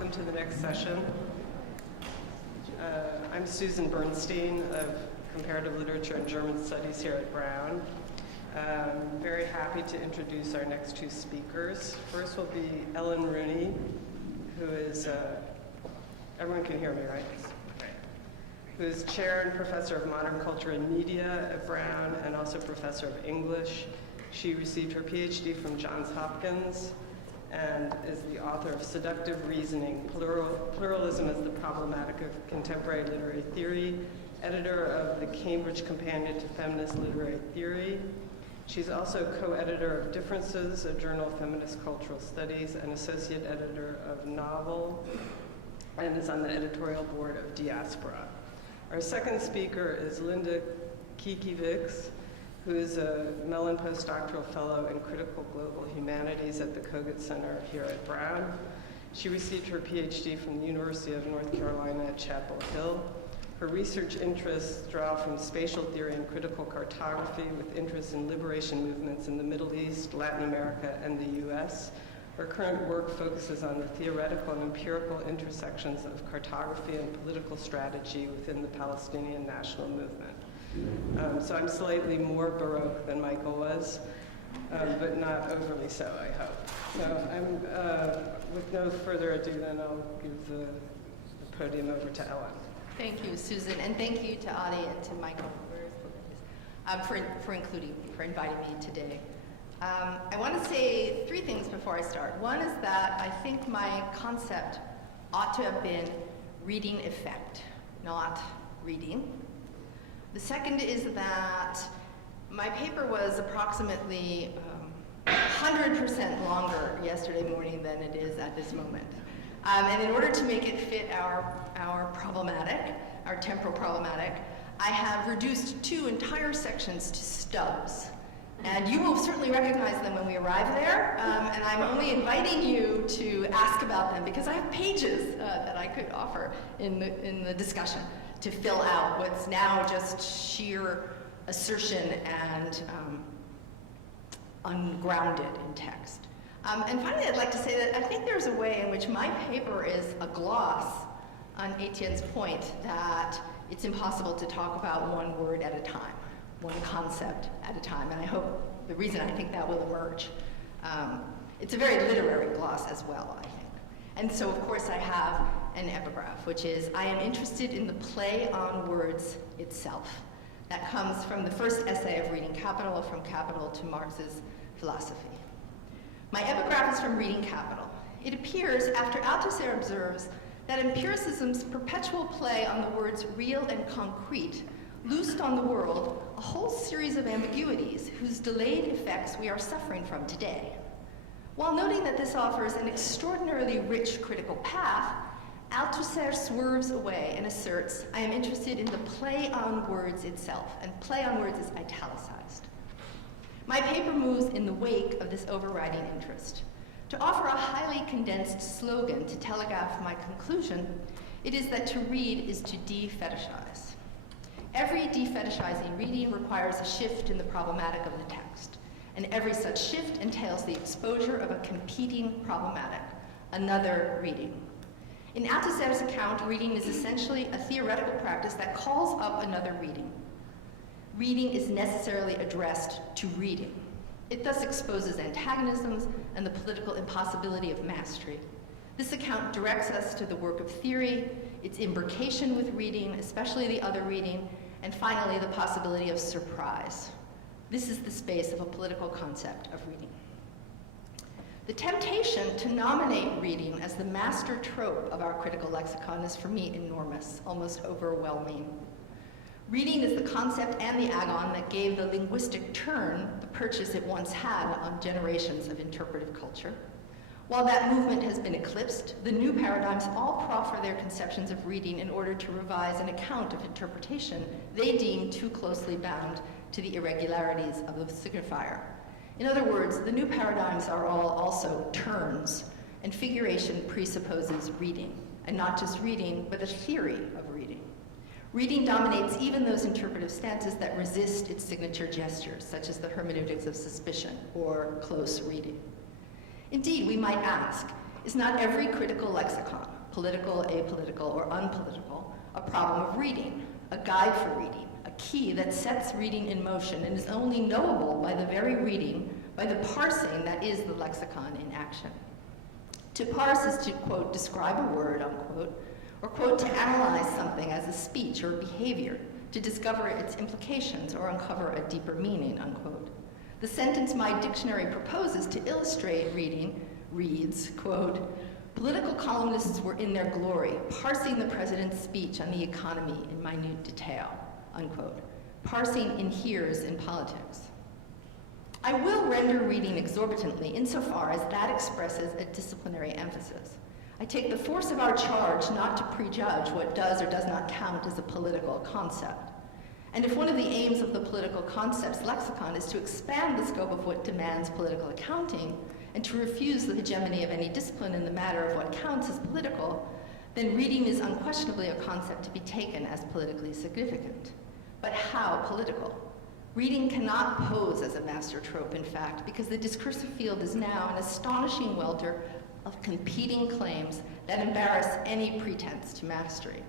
welcome to the next session. I'm Susan Bernstein of Comparative Literature and German Studies here at Brown. I'm very happy to introduce our next two speakers. First will be Ellen Rooney, who is, everyone can hear me, right? Who is chair and professor of modern culture and media at Brown and also professor of English. She received her PhD from Johns Hopkins and is the author of Seductive Reasoning, Pluralism as the Problematic of Contemporary Literary Theory, editor of the Cambridge Companion to Feminist Literary Theory. She's also co-editor of Differences, a journal of feminist cultural studies, and associate editor of Novel, and is on the editorial board of Diaspora. Our second speaker is Linda Kikiewicz, who is a Mellon postdoctoral fellow in critical global humanities at the Kogut Center here at Brown. She received her PhD from the University of North Carolina at Chapel Hill. Her research interests draw from spatial theory and critical cartography with interests in liberation movements in the Middle East, Latin America, and the US. Her current work focuses on the theoretical and empirical intersections of cartography and political strategy within the Palestinian national movement. So I'm slightly more Baroque than Michael was, but not overly so, I hope. So I'm, with no further ado, then I'll give the podium over to Ellen. Thank you, Susan, and thank you to Adi and to Michael for inviting me today. I want to say three things before I start. One is that I think my concept ought to have been reading effect, not reading. The second is that my paper was approximately 100% longer yesterday morning than it is at this moment. And in order to make it fit our temporal problematic, I have reduced two entire sections to stubs. And you will certainly recognize them when we arrive there, and I'm only inviting you to ask about them because I have pages that I could offer in the discussion to fill out what's now just sheer assertion and ungrounded in text. And finally, I'd like to say that I think there's a way in which my paper is a gloss on Etienne's point that it's impossible to talk about one word at a time, one concept at a time, and I hope the reason I think that will emerge. It's a very literary gloss as well, I think. And so, of course, I have an epigraph, which is, I am interested in the play on words itself. That comes from the first essay of Reading Capital, From Capital to Marx's Philosophy. My epigraph is from Reading Capital. It appears after Althusser observes that empiricism's perpetual play on the words real and concrete loosed on the world a whole series of ambiguities whose delayed effects we are suffering from today. While noting that this offers an extraordinarily rich critical path, Althusser swerves away and asserts, I am interested in the play on words itself, and play on words is italicized. My paper moves in the wake of this overriding interest. To offer a highly condensed slogan to telegraph my conclusion, it is that to read is to de-fetishize. Every defetishizing reading requires a shift in the problematic of the text, and every such shift entails the exposure of a competing problematic, another reading. In Althusser's account, reading is essentially a theoretical practice that calls up another reading. Reading is necessarily addressed to reading. It thus exposes antagonisms and the political impossibility of mastery. This account directs us to the work of theory, its imbrication with reading, especially the other reading, and finally the possibility of surprise. This is the space of a political concept of reading. The temptation to nominate reading as the master trope of our critical lexicon is for me enormous, almost overwhelming. Reading is the concept and the agon that gave the linguistic turn the purchase it once had on generations of interpretive culture. While that movement has been eclipsed, the new paradigms all proffer their conceptions of reading in order to revise an account of interpretation they deem too closely bound to the irregularities of the signifier. In other words, the new paradigms are all also turns, and figuration presupposes reading, and not just reading, but a theory of reading. Reading dominates even those interpretive stances that resist its signature gestures, such as the hermeneutics of suspicion or close reading. Indeed, we might ask, is not every critical lexicon, political, apolitical, or unpolitical, a problem of reading, a guide for reading, a key that sets reading in motion and is only knowable by the very reading, by the parsing that is the lexicon in action. To parse is to, quote, describe a word, unquote, or, quote, to analyze something as a speech or behavior, to discover its implications or uncover a deeper meaning, unquote. The sentence my dictionary proposes to illustrate reading reads, quote, political columnists were in their glory, parsing the president's speech on the economy in minute detail, unquote. Parsing inheres in politics. I will render reading exorbitantly insofar as that expresses a disciplinary emphasis. I take the force of our charge not to prejudge what does or does not count as a political concept. And if one of the aims of the political concepts lexicon is to expand the scope of what demands political accounting and to refuse the hegemony of any discipline in the matter of what counts as political, then reading is unquestionably a concept to be taken as politically significant. But how political? Reading cannot pose as a master trope, in fact, because the discursive field is now an astonishing welter of competing claims that embarrass any pretense to mastery.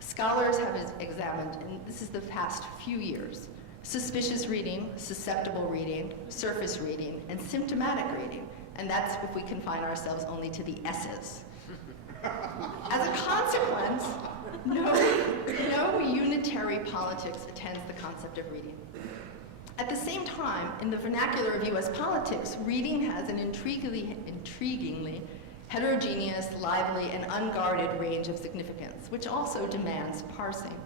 Scholars have examined, and this is the past few years, suspicious reading, susceptible reading, surface reading, and symptomatic reading, and that's if we confine ourselves only to the S's. As a consequence, no unitary politics attends the concept of reading. At the same time, in the vernacular of US politics, reading has an intriguingly heterogeneous, lively, and unguarded range of significance, which also demands parsing.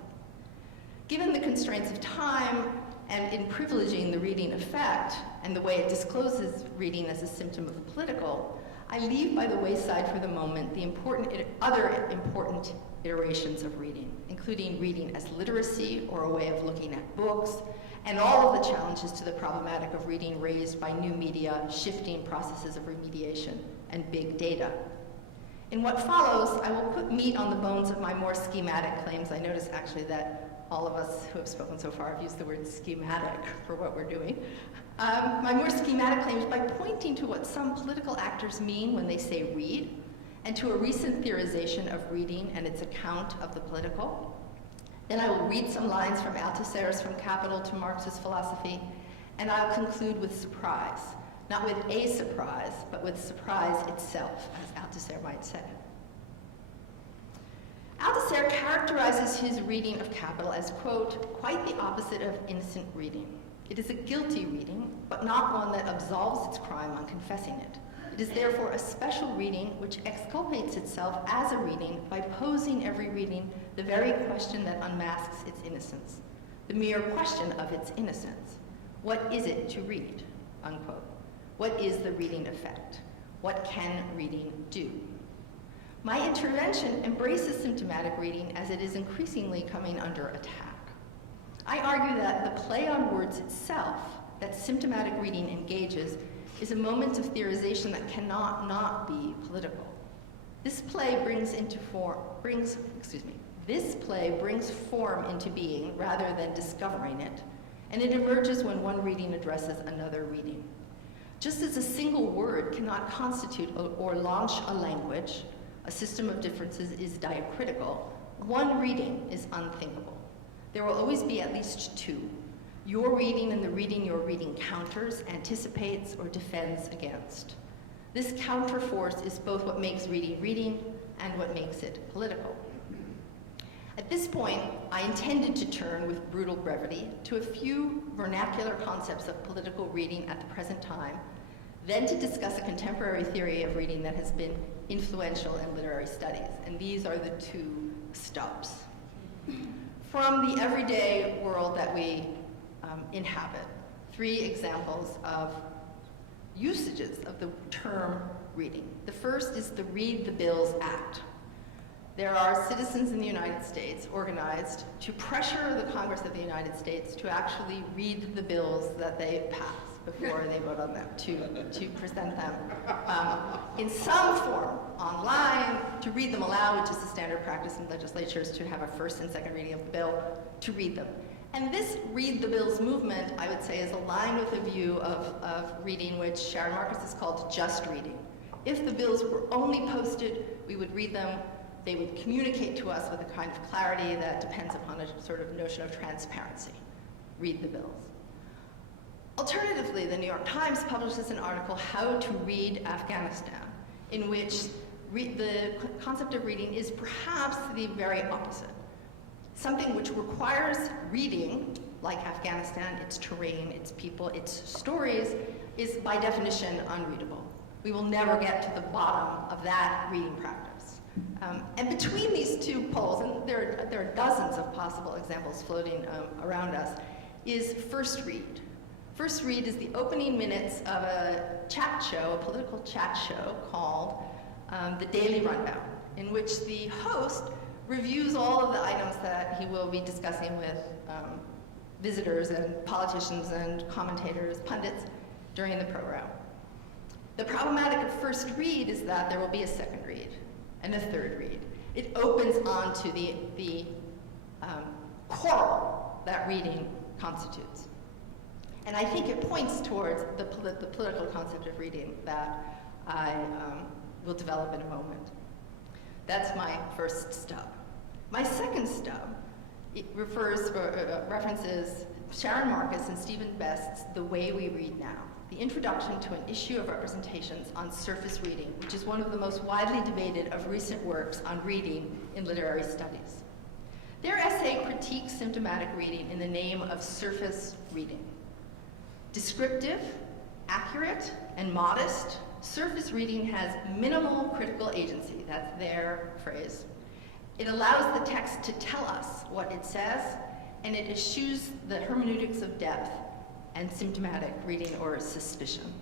Given the constraints of time, and in privileging the reading effect and the way it discloses reading as a symptom of the political, I leave by the wayside for the moment the other important iterations of reading, including reading as literacy or a way of looking at books, and all of the challenges to the problematic of reading raised by new media, shifting processes of remediation, and big data. In what follows, I will put meat on the bones of my more schematic claims. I notice actually that all of us who have spoken so far have used the word schematic for what we're doing. My more schematic claims by pointing to what some political actors mean when they say read, and to a recent theorization of reading and its account of the political. Then I will read some lines from Althusser's From Capital to Marx's Philosophy, and I'll conclude with surprise. Not with a surprise, but with surprise itself, as Althusser might say. Althusser characterizes his reading of Capital as, quote, quite the opposite of innocent reading. It is a guilty reading, but not one that absolves its crime on confessing it. It is therefore a special reading which exculpates itself as a reading by posing every reading the very question that unmasks its innocence, the mere question of its innocence. What is it to read, unquote? What is the reading effect? What can reading do? My intervention embraces symptomatic reading as it is increasingly coming under attack. I argue that the play on words itself that symptomatic reading engages is a moment of theorization that cannot not be political. This play brings form into being rather than discovering it, and it emerges when one reading addresses another reading. Just as a single word cannot constitute or launch a language, a system of differences is diacritical, one reading is unthinkable. There will always be at least two. Your reading and the reading your reading counters, anticipates, or defends against. This counter force is both what makes reading reading and what makes it political. At this point, I intended to turn with brutal brevity to a few vernacular concepts of political reading at the present time, then to discuss a contemporary theory of reading that has been influential in literary studies. And these are the two stops. From the everyday world that we inhabit, three examples of usages of the term reading. The first is the Read the Bills Act. There are citizens in the United States organized to pressure the Congress of the United States to actually read the bills that they pass before they vote on them, to present them in some form online, to read them aloud, which is the standard practice in legislatures, to have a first and second reading of the bill, to read them. And this Read the Bills movement, I would say, is aligned with a view of reading which Sharon Marcus has called just reading. If the bills were only posted, we would read them. They would communicate to us with a kind of clarity that depends upon a sort of notion of transparency. Read the bills. Alternatively, the New York Times publishes an article, How to Read Afghanistan, in which the concept of reading is perhaps the very opposite. Something which requires reading, like Afghanistan, its terrain, its people, its stories, is by definition unreadable. We will never get to the bottom of that reading practice. And between these two poles, and there are dozens of possible examples floating around us, is First Read. First Read is the opening minutes of a chat show, a political chat show called the Daily Rundown, in which the host reviews all of the items that he will be discussing with visitors and politicians and commentators, pundits, during the program. The problematic of First Read is that there will be a second read and a third read. It opens onto the quarrel that reading constitutes. And I think it points towards the political concept of reading that I will develop in a moment. That's my first stub. My second stub, it references Sharon Marcus and Stephen Best's The Way We Read Now, the introduction to an issue of representations on surface reading, which is one of the most widely debated of recent works on reading in literary studies. Their essay critiques symptomatic reading in the name of surface reading. Descriptive, accurate, and modest, surface reading has minimal critical agency. That's their phrase. It allows the text to tell us what it says, and it eschews the hermeneutics of depth and symptomatic reading or suspicion.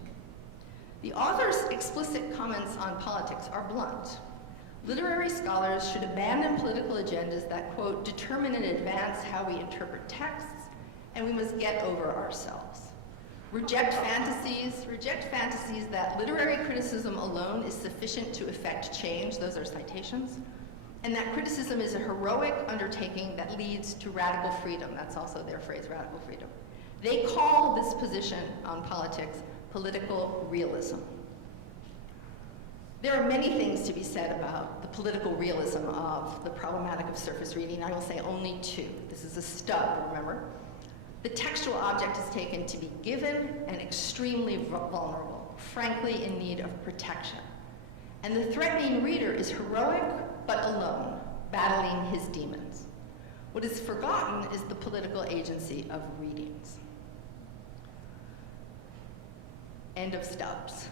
The author's explicit comments on politics are blunt. Literary scholars should abandon political agendas that, quote, determine in advance how we interpret texts, and we must get over ourselves. Reject fantasies that literary criticism alone is sufficient to effect change, those are citations, and that criticism is a heroic undertaking that leads to radical freedom. That's also their phrase, radical freedom. They call this position on politics political realism. There are many things to be said about the political realism of the problematic of surface reading. I will say only two. This is a stub, remember? The textual object is taken to be given and extremely vulnerable, frankly in need of protection. And the threatening reader is heroic but alone, battling his demons. What is forgotten is the political agency of readings. End of stubs.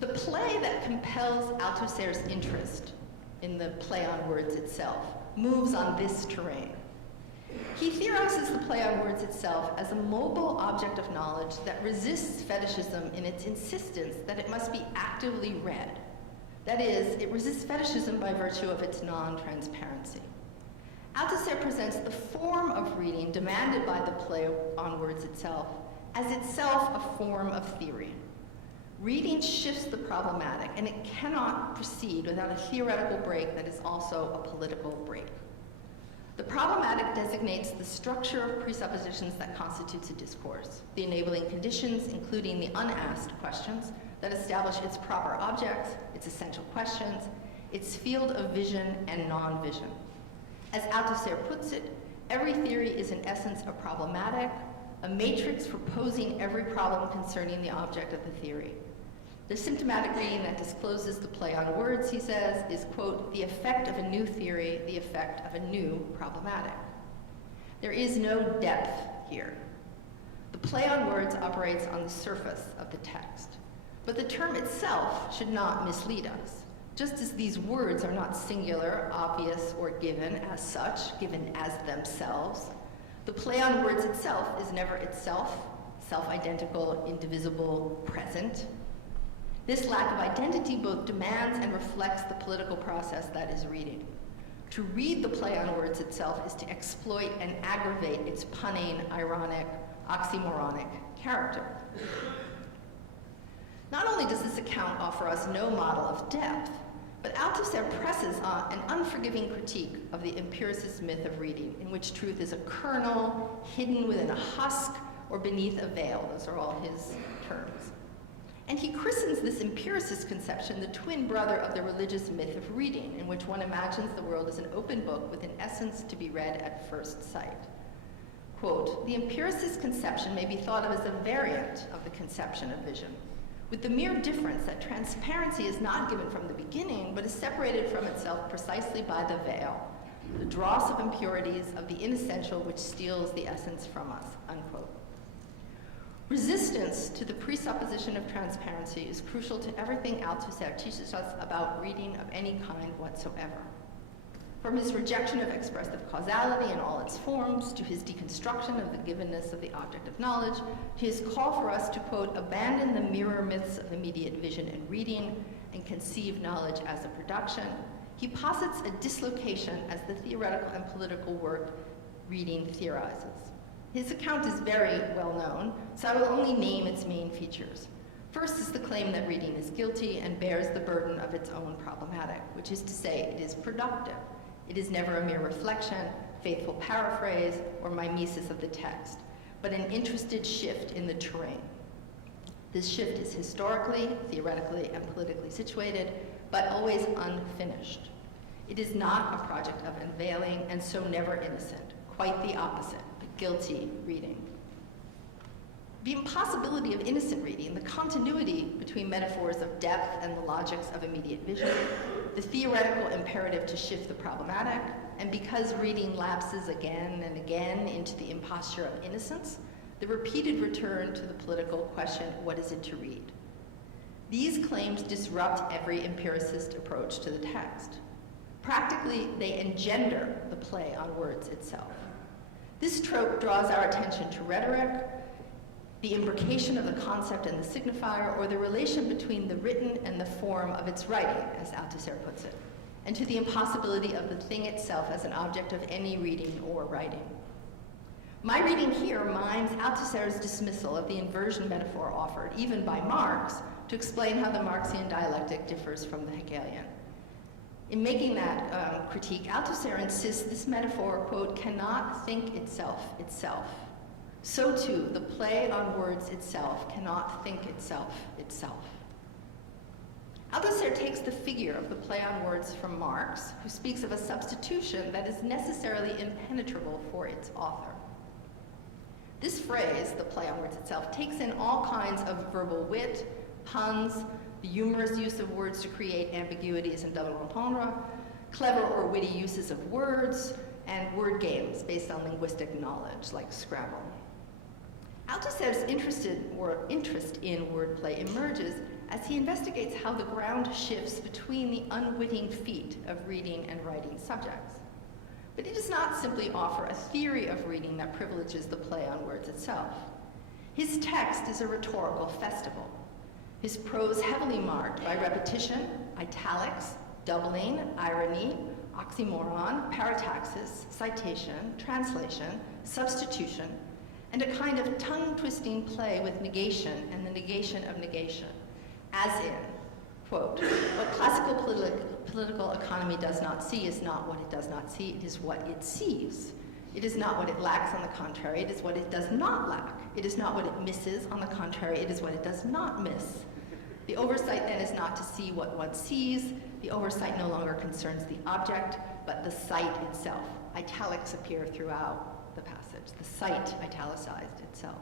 The play that compels Althusser's interest in the play on words itself moves on this terrain. He theorizes the play on words itself as a mobile object of knowledge that resists fetishism in its insistence that it must be actively read. That is, it resists fetishism by virtue of its non-transparency. Althusser presents the form of reading demanded by the play on words itself as itself a form of theory. Reading shifts the problematic, and it cannot proceed without a theoretical break that is also a political break. The problematic designates the structure of presuppositions that constitutes a discourse, the enabling conditions, including the unasked questions that establish its proper objects, its essential questions, its field of vision and non-vision. As Althusser puts it, every theory is in essence a problematic, a matrix for posing every problem concerning the object of the theory. The symptomatic reading that discloses the play on words, he says, is, quote, the effect of a new theory, the effect of a new problematic. There is no depth here. The play on words operates on the surface of the text, but the term itself should not mislead us. Just as these words are not singular, obvious, or given as such, given as themselves, the play on words itself is never itself, self-identical, indivisible, present. This lack of identity both demands and reflects the political process that is reading. To read the play on words itself is to exploit and aggravate its punning, ironic, oxymoronic character. Not only does this account offer us no model of depth, but Althusser presses on an unforgiving critique of the empiricist myth of reading, in which truth is a kernel hidden within a husk or beneath a veil. Those are all his terms. And he christens this empiricist conception the twin brother of the religious myth of reading, in which one imagines the world as an open book with an essence to be read at first sight. Quote, the empiricist conception may be thought of as a variant of the conception of vision, with the mere difference that transparency is not given from the beginning, but is separated from itself precisely by the veil, the dross of impurities of the inessential which steals the essence from us, unquote. Resistance to the presupposition of transparency is crucial to everything Althusser teaches us about reading of any kind whatsoever. From his rejection of expressive causality in all its forms, to his deconstruction of the givenness of the object of knowledge, to his call for us to, quote, abandon the mirror myths of immediate vision and reading and conceive knowledge as a production, he posits a dislocation as the theoretical and political work reading theorizes. His account is very well known, so I will only name its main features. First is the claim that reading is guilty and bears the burden of its own problematic, which is to say it is productive. It is never a mere reflection, faithful paraphrase, or mimesis of the text, but an interested shift in the terrain. This shift is historically, theoretically, and politically situated, but always unfinished. It is not a project of unveiling, and so never innocent, quite the opposite, a guilty reading. The impossibility of innocent reading, the continuity between metaphors of depth and the logics of immediate vision, the theoretical imperative to shift the problematic, and because reading lapses again and again into the imposture of innocence, the repeated return to the political question, what is it to read? These claims disrupt every empiricist approach to the text. Practically, they engender the play on words itself. This trope draws our attention to rhetoric, the imbrication of the concept and the signifier, or the relation between the written and the form of its writing, as Althusser puts it, and to the impossibility of the thing itself as an object of any reading or writing. My reading here mimes Althusser's dismissal of the inversion metaphor offered, even by Marx, to explain how the Marxian dialectic differs from the Hegelian. In making that critique, Althusser insists this metaphor, quote, cannot think itself itself. So too, the play on words itself cannot think itself itself. Althusser takes the figure of the play on words from Marx, who speaks of a substitution that is necessarily impenetrable for its author. This phrase, the play on words itself, takes in all kinds of verbal wit, puns, the humorous use of words to create ambiguities and double entendre, clever or witty uses of words, and word games based on linguistic knowledge, like Scrabble. Althusser's interest in wordplay emerges as he investigates how the ground shifts between the unwitting feat of reading and writing subjects. But he does not simply offer a theory of reading that privileges the play on words itself. His text is a rhetorical festival, his prose heavily marked by repetition, italics, doubling, irony, oxymoron, parataxis, citation, translation, substitution, and a kind of tongue-twisting play with negation and the negation of negation, as in, quote, what classical political economy does not see is not what it does not see, it is what it sees. It is not what it lacks, on the contrary, it is what it does not lack. It is not what it misses, on the contrary, it is what it does not miss. The oversight then is not to see what one sees, the oversight no longer concerns the object, but the sight itself. Italics appear throughout the passage. The sight italicized itself.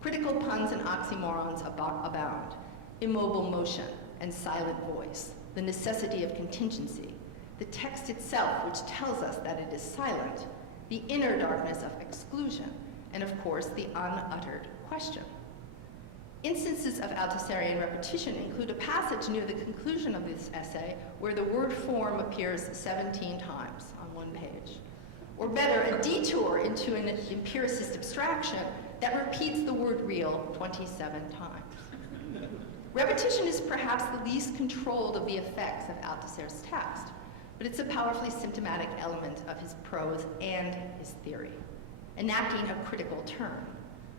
Critical puns and oxymorons abound. Immobile motion and silent voice, the necessity of contingency, the text itself which tells us that it is silent, the inner darkness of exclusion, and of course the unuttered question. Instances of Althusserian repetition include a passage near the conclusion of this essay where the word form appears 17 times on one page. Or better, a detour into an empiricist abstraction that repeats the word real 27 times. Repetition is perhaps the least controlled of the effects of Althusser's text, but it's a powerfully symptomatic element of his prose and his theory, enacting a critical turn.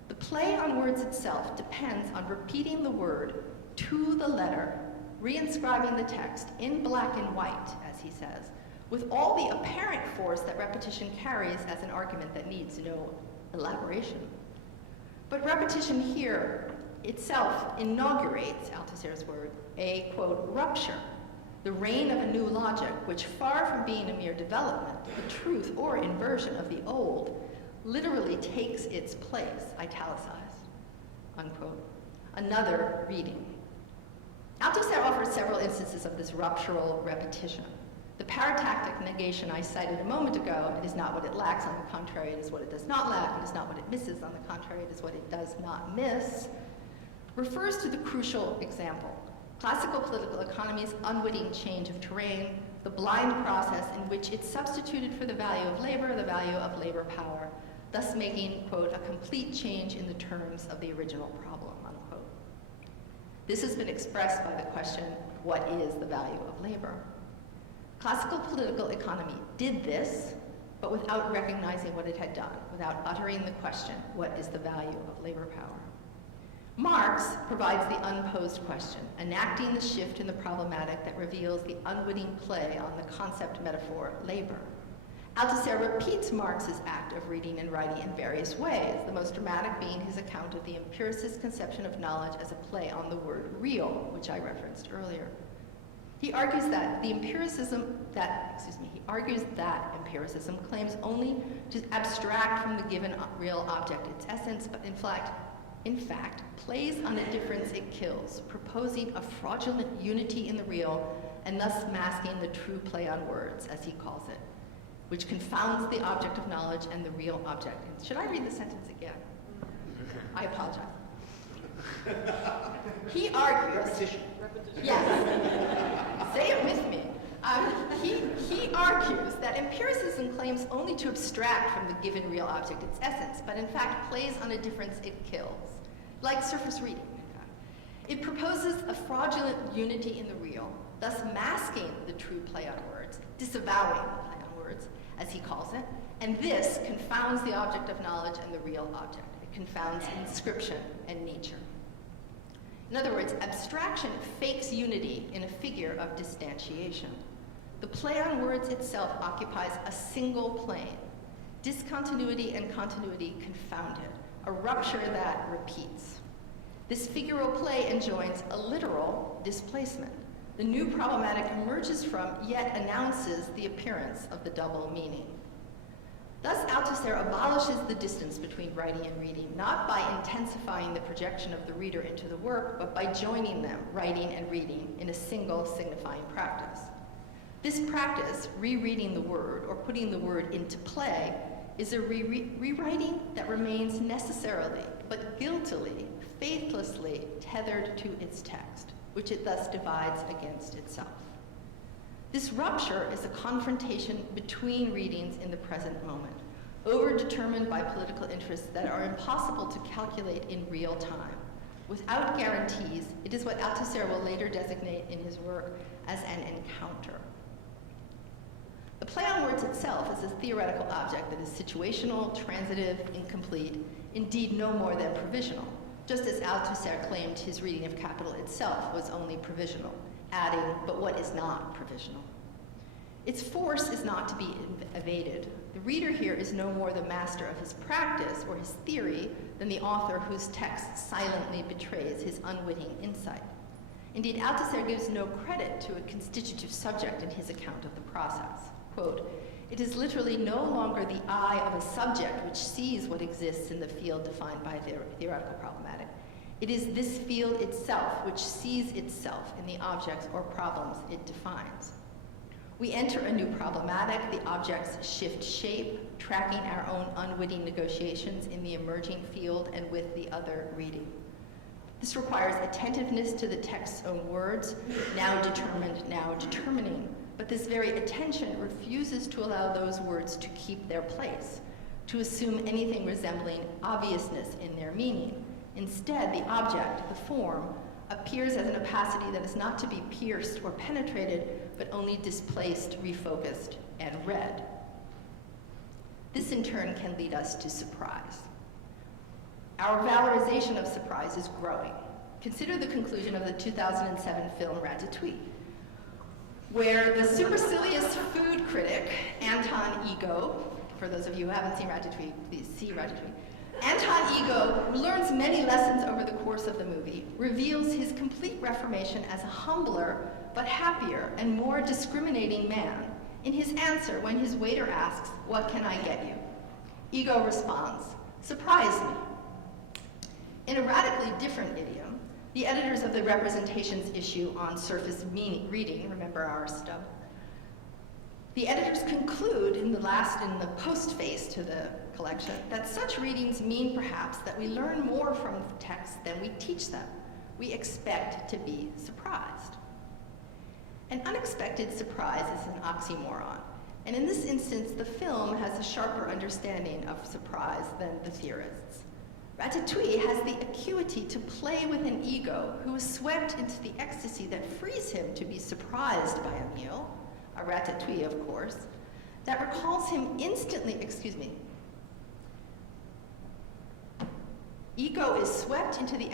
The play on words itself depends on repeating the word to the letter, reinscribing the text in black and white, as he says, with all the apparent force that repetition carries as an argument that needs no elaboration. But repetition here itself inaugurates, Althusser's word, a, quote, rupture, the reign of a new logic, which far from being a mere development, the truth or inversion of the old, literally takes its place, italicized, unquote. Another reading. Althusser offers several instances of this ruptural repetition. The paratactic negation I cited a moment ago, it is not what it lacks, on the contrary, it is what it does not lack, it is not what it misses, on the contrary, it is what it does not miss, refers to the crucial example. Classical political economy's unwitting change of terrain, the blind process in which it substituted for the value of labor power, thus making, quote, a complete change in the terms of the original problem, unquote. This has been expressed by the question, what is the value of labor? Classical political economy did this, but without recognizing what it had done, without uttering the question, what is the value of labor power? Marx provides the unposed question, enacting the shift in the problematic that reveals the unwitting play on the concept metaphor labor. Althusser repeats Marx's act of reading and writing in various ways, the most dramatic being his account of the empiricist conception of knowledge as a play on the word real, which I referenced earlier. He argues that empiricism claims only to abstract from the given real object its essence, but in fact, plays on a difference it kills, proposing a fraudulent unity in the real, and thus masking the true play on words, as he calls it, which confounds the object of knowledge and the real object. Should I read the sentence again? I apologize. He argues... Repetition. Yes. Say it with me. He argues that empiricism claims only to abstract from the given real object its essence, but in fact plays on a difference it kills, like surface reading. It proposes a fraudulent unity in the real, thus masking the true play on words, disavowing the play on words, as he calls it, and this confounds the object of knowledge and the real object. It confounds inscription and nature. In other words, abstraction fakes unity in a figure of distantiation. The play on words itself occupies a single plane, discontinuity and continuity confounded, a rupture that repeats. This figural play enjoins a literal displacement. The new problematic emerges from, yet announces the appearance of the double meaning. Thus, Althusser abolishes the distance between writing and reading, not by intensifying the projection of the reader into the work, but by joining them, writing and reading, in a single signifying practice. This practice, rereading the word or putting the word into play, is a rewriting that remains necessarily, but guiltily, faithlessly tethered to its text, which it thus divides against itself. This rupture is a confrontation between readings in the present moment, overdetermined by political interests that are impossible to calculate in real time. Without guarantees, it is what Althusser will later designate in his work as an encounter. The play on words itself is a theoretical object that is situational, transitive, incomplete, indeed no more than provisional, just as Althusser claimed his reading of Capital itself was only provisional, adding, but what is not provisional? Its force is not to be evaded. The reader here is no more the master of his practice or his theory than the author whose text silently betrays his unwitting insight. Indeed, Althusser gives no credit to a constitutive subject in his account of the process. Quote, "It is literally no longer the eye of a subject which sees what exists in the field defined by theoretical problematic. It is this field itself which sees itself in the objects or problems it defines. We enter a new problematic, the objects shift shape, tracking our own unwitting negotiations in the emerging field and with the other reading. This requires attentiveness to the text's own words, now determined, now determining, but this very attention refuses to allow those words to keep their place, to assume anything resembling obviousness in their meaning. Instead, the object, the form, appears as an opacity that is not to be pierced or penetrated, but only displaced, refocused, and read. This in turn can lead us to surprise. Our valorization of surprise is growing. Consider the conclusion of the 2007 film Ratatouille, where the supercilious food critic, Anton Ego, for those of you who haven't seen Ratatouille, please see Ratatouille, Anton Ego, who learns many lessons over the course of the movie, reveals his complete reformation as a humbler but happier and more discriminating man in his answer when his waiter asks, "What can I get you?" Ego responds, "Surprise me." In a radically different idiom, the editors of the representations issue on surface reading, remember our stub, the editors conclude in the postface to the collection that such readings mean perhaps that we learn more from the text than we teach them. We expect to be surprised. An unexpected surprise is an oxymoron, and in this instance, the film has a sharper understanding of surprise than the theorists. Ratatouille has the acuity to play with an ego who is swept into the ecstasy that frees him to be surprised by a meal, a ratatouille, of course, that recalls him instantly, Ego is swept into the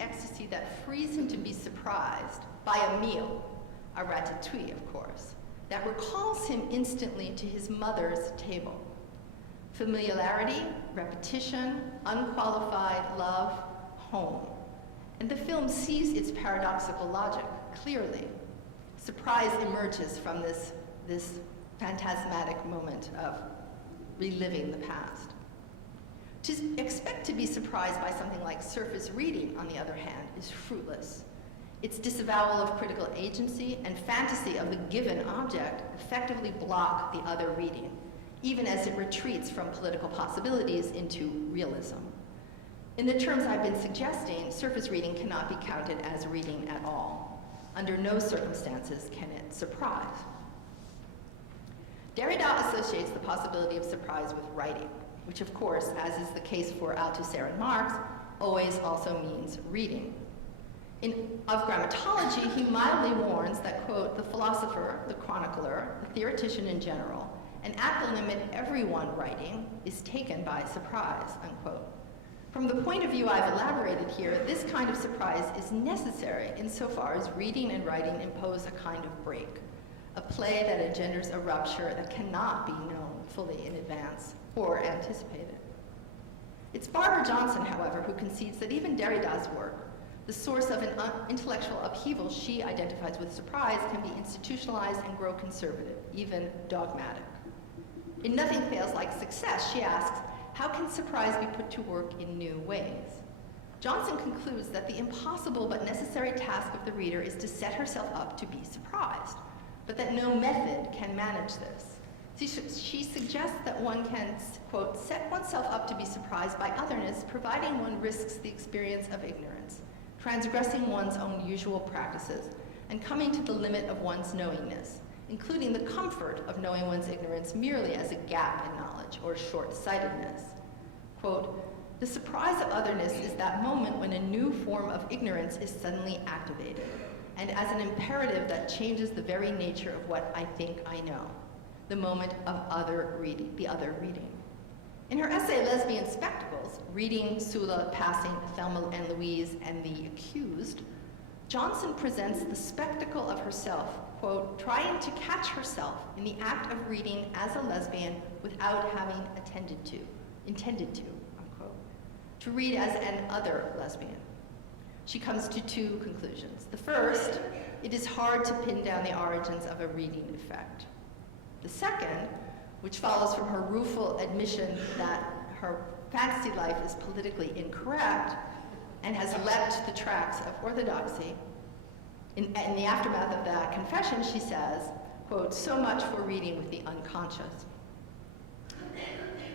ecstasy that frees him to be surprised by a meal, a ratatouille, of course, that recalls him instantly to his mother's table. Familiarity, repetition, unqualified love, home. And the film sees its paradoxical logic clearly. Surprise emerges from this phantasmatic moment of reliving the past. To expect to be surprised by something like surface reading, on the other hand, is fruitless. Its disavowal of critical agency and fantasy of the given object effectively block the other reading, even as it retreats from political possibilities into realism. In the terms I've been suggesting, surface reading cannot be counted as reading at all. Under no circumstances can it surprise. Derrida associates the possibility of surprise with writing, which of course, as is the case for Althusser and Marx, always also means reading. Of grammatology, he mildly warns that, quote, the philosopher, the chronicler, the theoretician in general, and at the limit everyone writing is taken by surprise, unquote. From the point of view I've elaborated here, this kind of surprise is necessary insofar as reading and writing impose a kind of break, a play that engenders a rupture that cannot be known fully in advance or anticipated. It's Barbara Johnson, however, who concedes that even Derrida's work, the source of an intellectual upheaval she identifies with surprise, can be institutionalized and grow conservative, even dogmatic. In Nothing Fails Like Success, she asks, how can surprise be put to work in new ways? Johnson concludes that the impossible but necessary task of the reader is to set herself up to be surprised, but that no method can manage this. She suggests that one can, quote, set oneself up to be surprised by otherness, providing one risks the experience of ignorance, transgressing one's own usual practices, and coming to the limit of one's knowingness, including the comfort of knowing one's ignorance merely as a gap in knowledge or short-sightedness. Quote, the surprise of otherness is that moment when a new form of ignorance is suddenly activated, and as an imperative that changes the very nature of what I think I know, the moment of the other reading. In her essay, Lesbian Spectacles, Reading, Sula, Passing, Thelma and Louise, and the Accused, Johnson presents the spectacle of herself, quote, trying to catch herself in the act of reading as a lesbian without having intended to, unquote, to read as an other lesbian. She comes to two conclusions. The first, it is hard to pin down the origins of a reading effect. The second, which follows from her rueful admission that her fantasy life is politically incorrect and has leapt the tracks of orthodoxy. In the aftermath of that confession, she says, quote, so much for reading with the unconscious.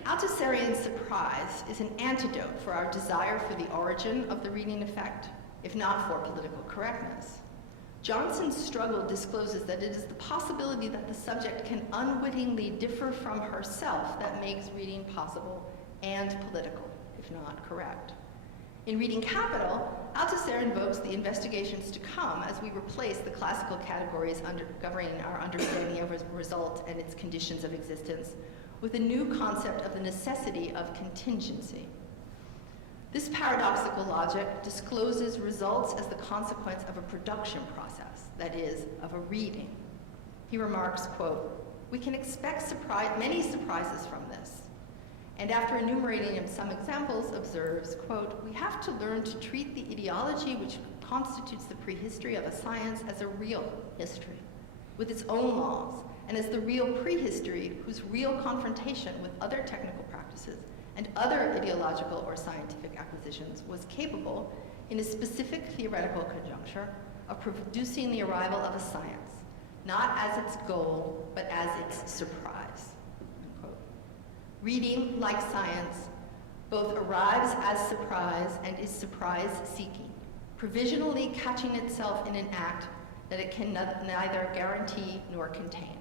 Althusserian surprise is an antidote for our desire for the origin of the reading effect, if not for political correctness. Johnson's struggle discloses that it is the possibility that the subject can unwittingly differ from herself that makes reading possible and political, if not correct. In Reading Capital, Althusser invokes the investigations to come as we replace the classical categories governing our understanding of a result and its conditions of existence with a new concept of the necessity of contingency. This paradoxical logic discloses results as the consequence of a production process, that is, of a reading. He remarks, quote, we can expect many surprises from this. And after enumerating some examples, observes, quote, "We have to learn to treat the ideology which constitutes the prehistory of a science as a real history, with its own laws, and as the real prehistory whose real confrontation with other technical practices and other ideological or scientific acquisitions was capable, in a specific theoretical conjuncture, of producing the arrival of a science, not as its goal, but as its surprise." Unquote. Reading, like science, both arrives as surprise and is surprise-seeking, provisionally catching itself in an act that it can neither guarantee nor contain.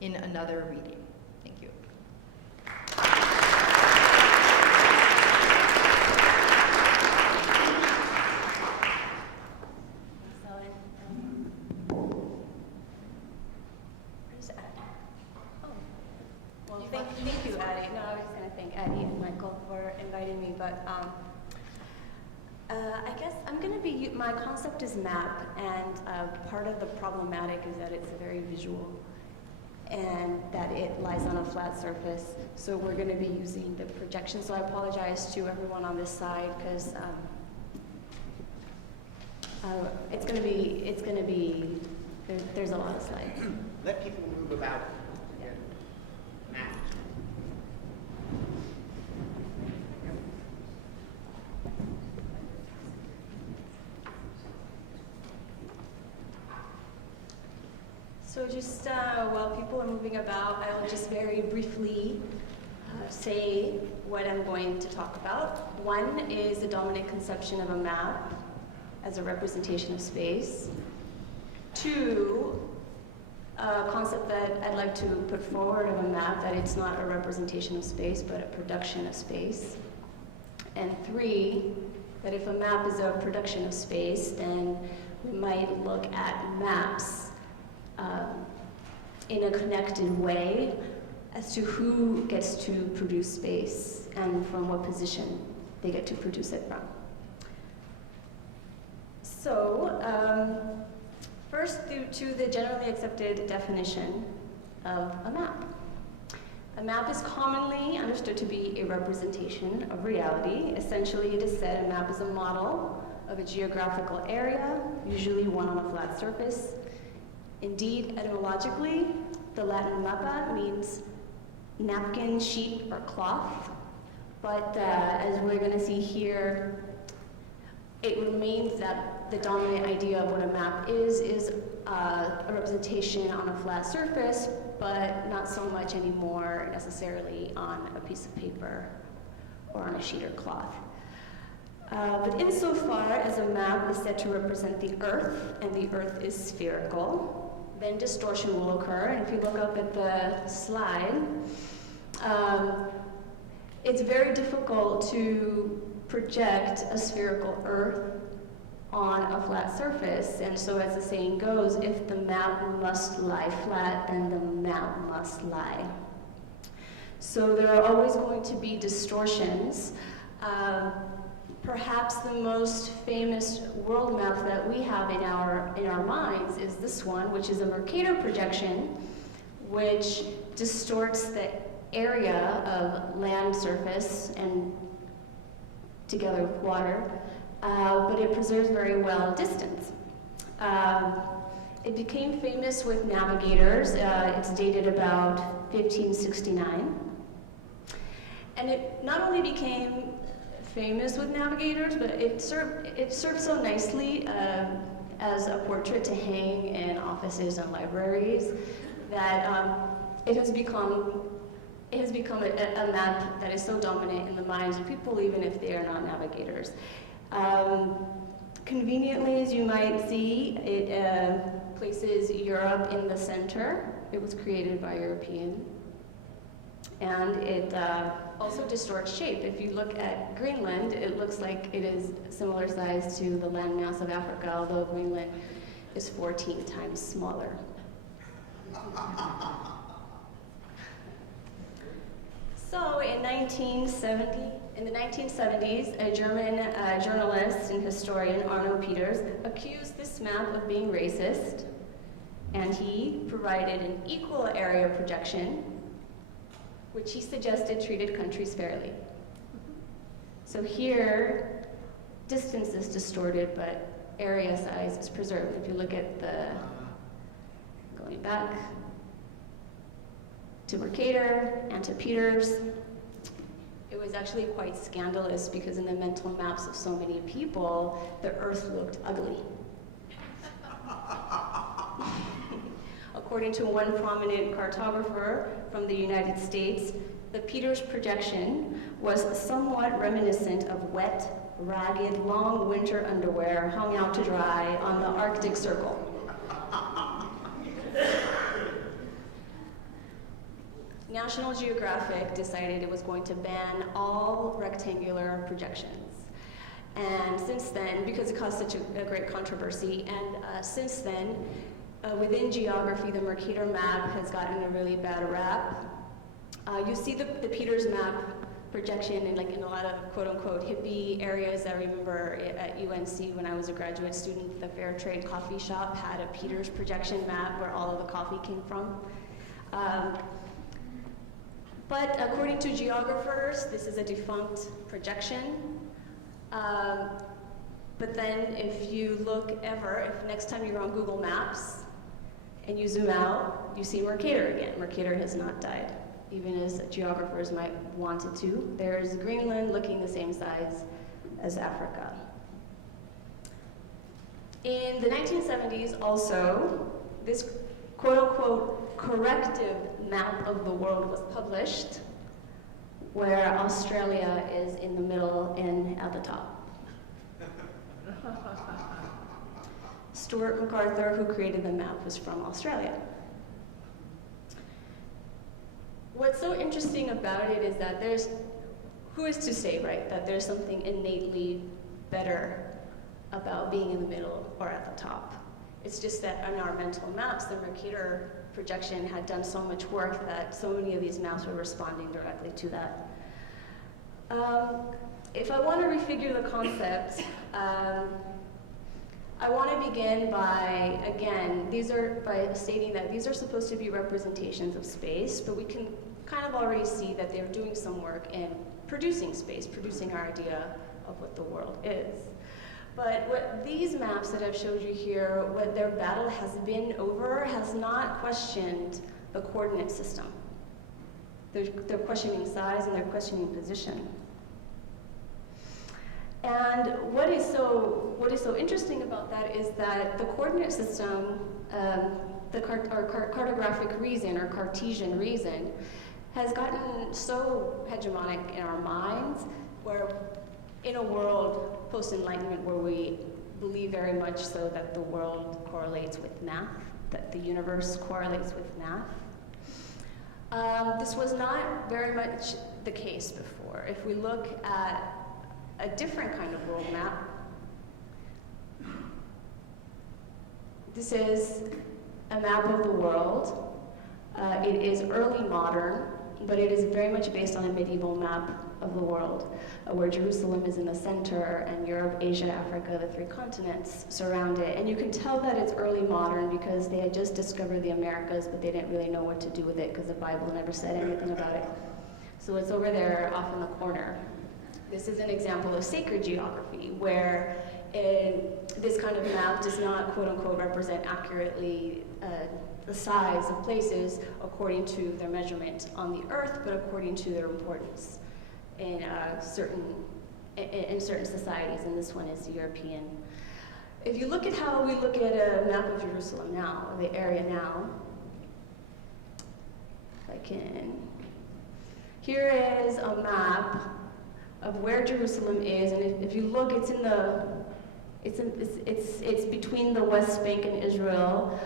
In another reading. Thank you. Where's Addie? Oh, well, thank you, Addie. No, I was just going to thank Addie and Michael for inviting me, but I guess I'm going to be, my concept is map, and part of the problematic is that it's very visual and that it lies on a flat surface. So we're going to be using the projection. So I apologize to everyone on this side because it's going to be, there's a lot of slides. Let people move about. Matt. So just while people are moving about, I will just very briefly say what I'm going to talk about. One is the dominant conception of a map as a representation of space. Two, a concept that I'd like to put forward of a map, that it's not a representation of space, but a production of space. And three, that if a map is a production of space, then we might look at maps in a connected way as to who gets to produce space and from what position they get to produce it from. So, first, due to the generally accepted definition of a map. A map is commonly understood to be a representation of reality. Essentially, it is said a map is a model of a geographical area, usually one on a flat surface. Indeed, etymologically, the Latin mappa means napkin, sheet, or cloth. But as we're going to see here, it remains that the dominant idea of what a map is a representation on a flat surface, but not so much anymore necessarily on a piece of paper or on a sheet or cloth. But insofar as a map is said to represent the Earth, and the Earth is spherical, then distortion will occur. And if you look up at the slide, it's very difficult to project a spherical Earth on a flat surface. And so as the saying goes, if the map must lie flat, then the map must lie. So there are always going to be distortions. Perhaps the most famous world map that we have in our minds is this one, which is a Mercator projection, which distorts the area of land surface and together with water, but it preserves very well distance. It became famous with navigators. It's dated about 1569. And it not only became famous with navigators, but it served so nicely as a portrait to hang in offices and libraries that it has become a map that is so dominant in the minds of people, even if they are not navigators. Conveniently, as you might see, it places Europe in the center. It was created by European. And it also distorts shape. If you look at Greenland, it looks like it is similar size to the landmass of Africa, although Greenland is 14 times smaller. So in the 1970s, a German journalist and historian, Arno Peters, accused this map of being racist, and he provided an equal area projection which he suggested treated countries fairly. So here, distance is distorted, but area size is preserved. If you look at going back to Mercator and to Peters, it was actually quite scandalous because in the mental maps of so many people, the Earth looked ugly. According to one prominent cartographer from the United States, the Peters projection was somewhat reminiscent of wet, ragged, long winter underwear hung out to dry on the Arctic Circle. National Geographic decided it was going to ban all rectangular projections. And since then, because it caused such a great controversy, and since then, within geography, the Mercator map has gotten a really bad rap. You see the Peters map projection in a lot of quote-unquote hippie areas. I remember at UNC when I was a graduate student, the Fair Trade coffee shop had a Peters projection map where all of the coffee came from. But according to geographers, this is a defunct projection. But then if you look if next time you're on Google Maps and you zoom out, you see Mercator again. Mercator has not died, even as geographers might want it to. There's Greenland looking the same size as Africa. In the 1970s also, this quote-unquote corrective map of the world was published, where Australia is in the middle and at the top. Stuart MacArthur, who created the map, was from Australia. What's so interesting about it is that who is to say, right, that there's something innately better about being in the middle or at the top? It's just that on our mental maps, the Mercator projection had done so much work that so many of these maps were responding directly to that. If I want to refigure the concept, I want to begin by, again, by stating that these are supposed to be representations of space, but we can kind of already see that they're doing some work in producing space, producing our idea of what the world is. But what these maps that I've showed you here, what their battle has been over, has not questioned the coordinate system. They're questioning size and they're questioning position. And what is so interesting about that is that the coordinate system, our cartographic reason or Cartesian reason, has gotten so hegemonic in our minds, where in a world post-Enlightenment where we believe very much so that the world correlates with math, that the universe correlates with math. This was not very much the case before. If we look at a different kind of world map, this is a map of the world. It is early modern, but it is very much based on a medieval map of the world, where Jerusalem is in the center and Europe, Asia, Africa, the three continents surround it. And you can tell that it's early modern because they had just discovered the Americas, but they didn't really know what to do with it because the Bible never said anything about it. So it's over there off in the corner. This is an example of sacred geography, where this kind of map does not, quote unquote, represent accurately the size of places according to their measurement on the earth, but according to their importance in certain societies, and this one is European. If you look at how we look at a map of Jerusalem now, or the area now, here is a map of where Jerusalem is, and if you look, it's between the West Bank and Israel.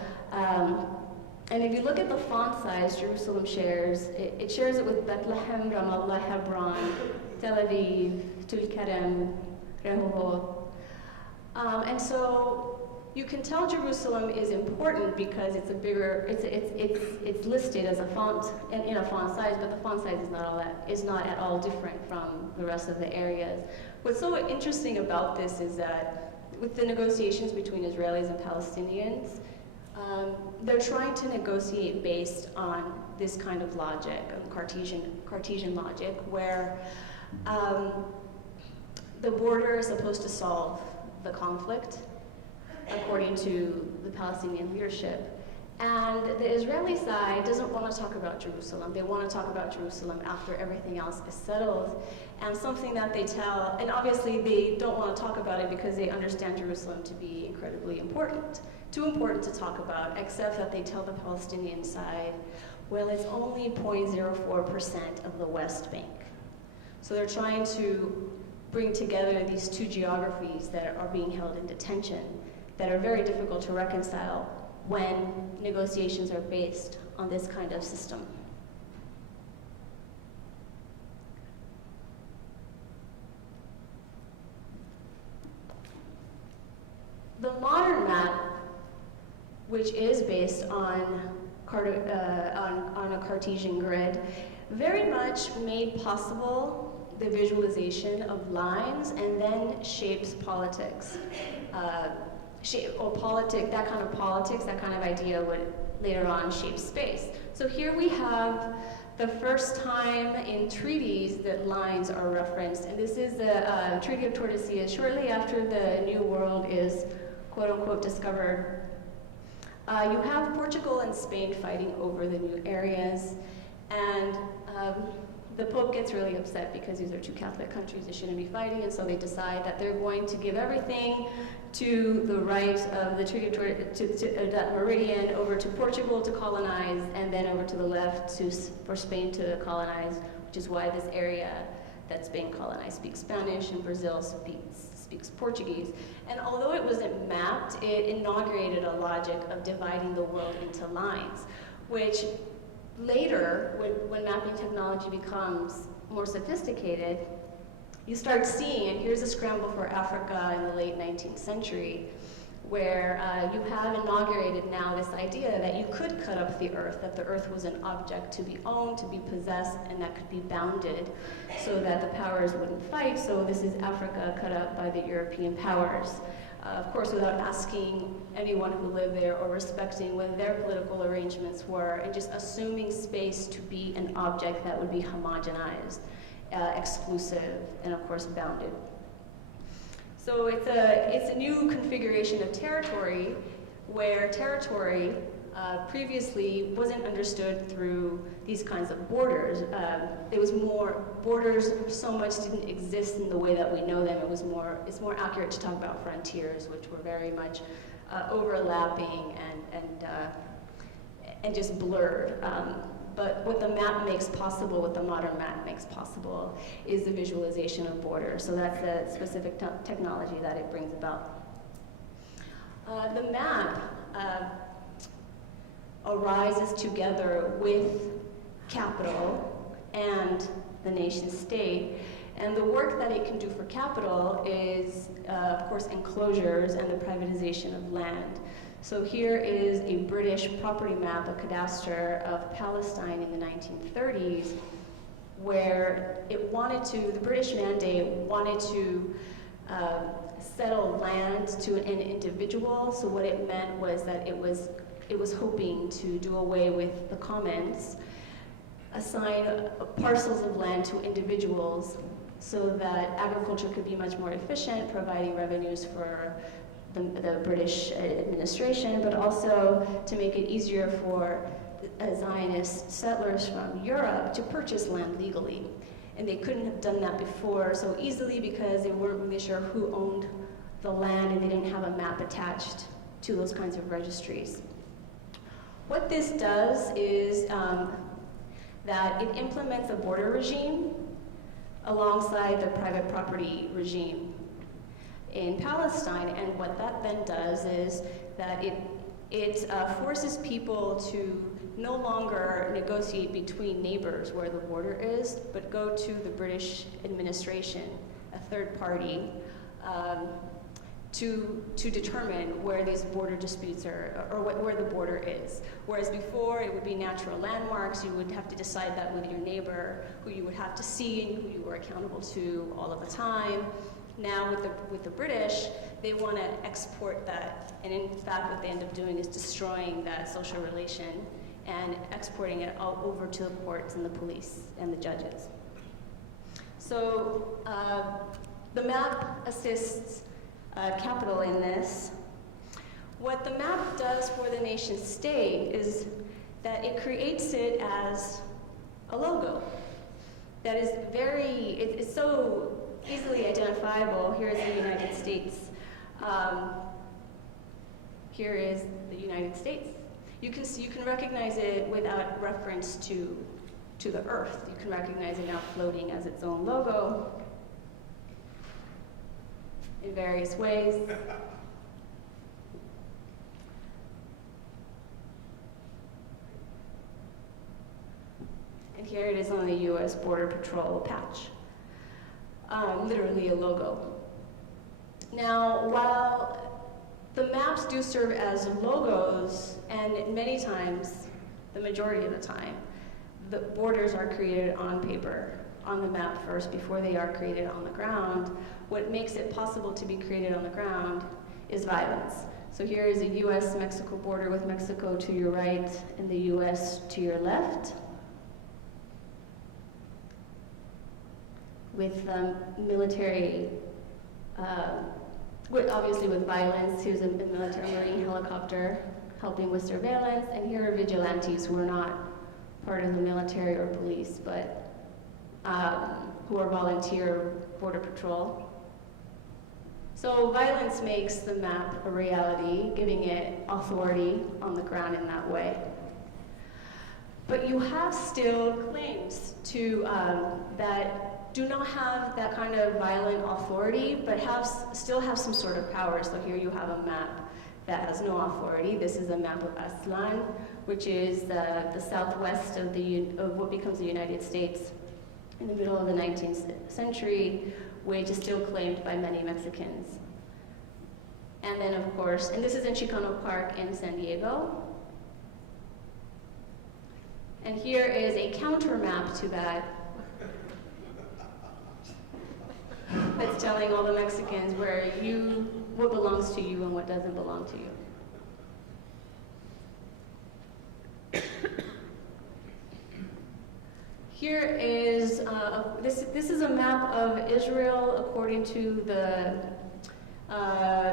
And if you look at the font size Jerusalem shares, it shares it with Bethlehem, Ramallah, Hebron, Tel Aviv, Tulkarem, Rehoboth. And so you can tell Jerusalem is important because it's a bigger, it's listed as a font in a font size, but the font size is not at all different from the rest of the areas. What's so interesting about this is that with the negotiations between Israelis and Palestinians, they're trying to negotiate based on this kind of logic, Cartesian logic, where the border is supposed to solve the conflict, according to the Palestinian leadership. And the Israeli side doesn't want to talk about Jerusalem. They want to talk about Jerusalem after everything else is settled. And something that they tell, and obviously they don't want to talk about it because they understand Jerusalem to be incredibly important. Too important to talk about, except that they tell the Palestinian side, well, it's only 0.04% of the West Bank. So they're trying to bring together these two geographies that are being held in detention that are very difficult to reconcile when negotiations are based on this kind of system. The modern map, which is based on a Cartesian grid, very much made possible the visualization of lines and then shapes politics. That kind of politics, that kind of idea would later on shape space. So here we have the first time in treaties that lines are referenced, and this is the Treaty of Tordesillas, shortly after the New World is quote-unquote discovered. You have Portugal and Spain fighting over the new areas, and the Pope gets really upset because these are two Catholic countries that shouldn't be fighting, and so they decide that they're going to give everything to the right of the Treaty of that meridian over to Portugal to colonize, and then over to the left for Spain to colonize, which is why this area that Spain colonized speaks Spanish and Brazil speaks Portuguese. And although it wasn't mapped, it inaugurated a logic of dividing the world into lines, which later, when mapping technology becomes more sophisticated, you start seeing, and here's a scramble for Africa in the late 19th century, where you have inaugurated now this idea that you could cut up the earth, that the earth was an object to be owned, to be possessed, and that could be bounded so that the powers wouldn't fight. So this is Africa cut up by the European powers. Of course, without asking anyone who lived there or respecting what their political arrangements were, and just assuming space to be an object that would be homogenized, exclusive, and of course bounded. So it's a new configuration of territory, where territory previously wasn't understood through these kinds of borders. It was more, borders so much didn't exist in the way that we know them. It's more accurate to talk about frontiers, which were very much overlapping and just blurred. But what the map makes possible, what the modern map makes possible, is the visualization of borders. So that's the specific technology that it brings about. The map arises together with capital and the nation state. And the work that it can do for capital is, of course, enclosures and the privatization of land. So here is a British property map, a cadastre of Palestine in the 1930s, where it wanted to, the British mandate wanted to settle land to an individual. So what it meant was that it was hoping to do away with the commons, assign parcels of land to individuals so that agriculture could be much more efficient, providing revenues for the British administration, but also to make it easier for Zionist settlers from Europe to purchase land legally. And they couldn't have done that before so easily because they weren't really sure who owned the land, and they didn't have a map attached to those kinds of registries. What this does is that it implements a border regime alongside the private property regime in Palestine, and what that then does is that it forces people to no longer negotiate between neighbors where the border is, but go to the British administration, a third party, to determine where these border disputes are, or where the border is. Whereas before, it would be natural landmarks. You would have to decide that with your neighbor, who you would have to see and who you were accountable to all of the time. Now with the British, they want to export that, and in fact what they end up doing is destroying that social relation and exporting it all over to the courts and the police and the judges. So the map assists capital in this. What the map does for the nation state is that it creates it as a logo that is it's so easily identifiable. Here is the United States. Here is the United States. You can recognize it without reference to the earth. You can recognize it now floating as its own logo in various ways. And here it is on the US Border Patrol patch. Literally a logo. Now, while the maps do serve as logos, and many times, the majority of the time, the borders are created on paper, on the map first, before they are created on the ground. What makes it possible to be created on the ground is violence. So here is a US-Mexico border with Mexico to your right and the US to your left, with military, obviously with violence. Here's a military Marine helicopter helping with surveillance, and here are vigilantes who are not part of the military or police, but who are volunteer border patrol. So violence makes the map a reality, giving it authority on the ground in that way. But you have still claims to that do not have that kind of violent authority, but still have some sort of power. So here you have a map that has no authority. This is a map of Aztlán, which is the southwest of what becomes the United States in the middle of the 19th century, which is still claimed by many Mexicans. And then, of course, and this is in Chicano Park in San Diego. And here is a counter map to that that's telling all the Mexicans what belongs to you and what doesn't belong to you. Here is, this is a map of Israel according to the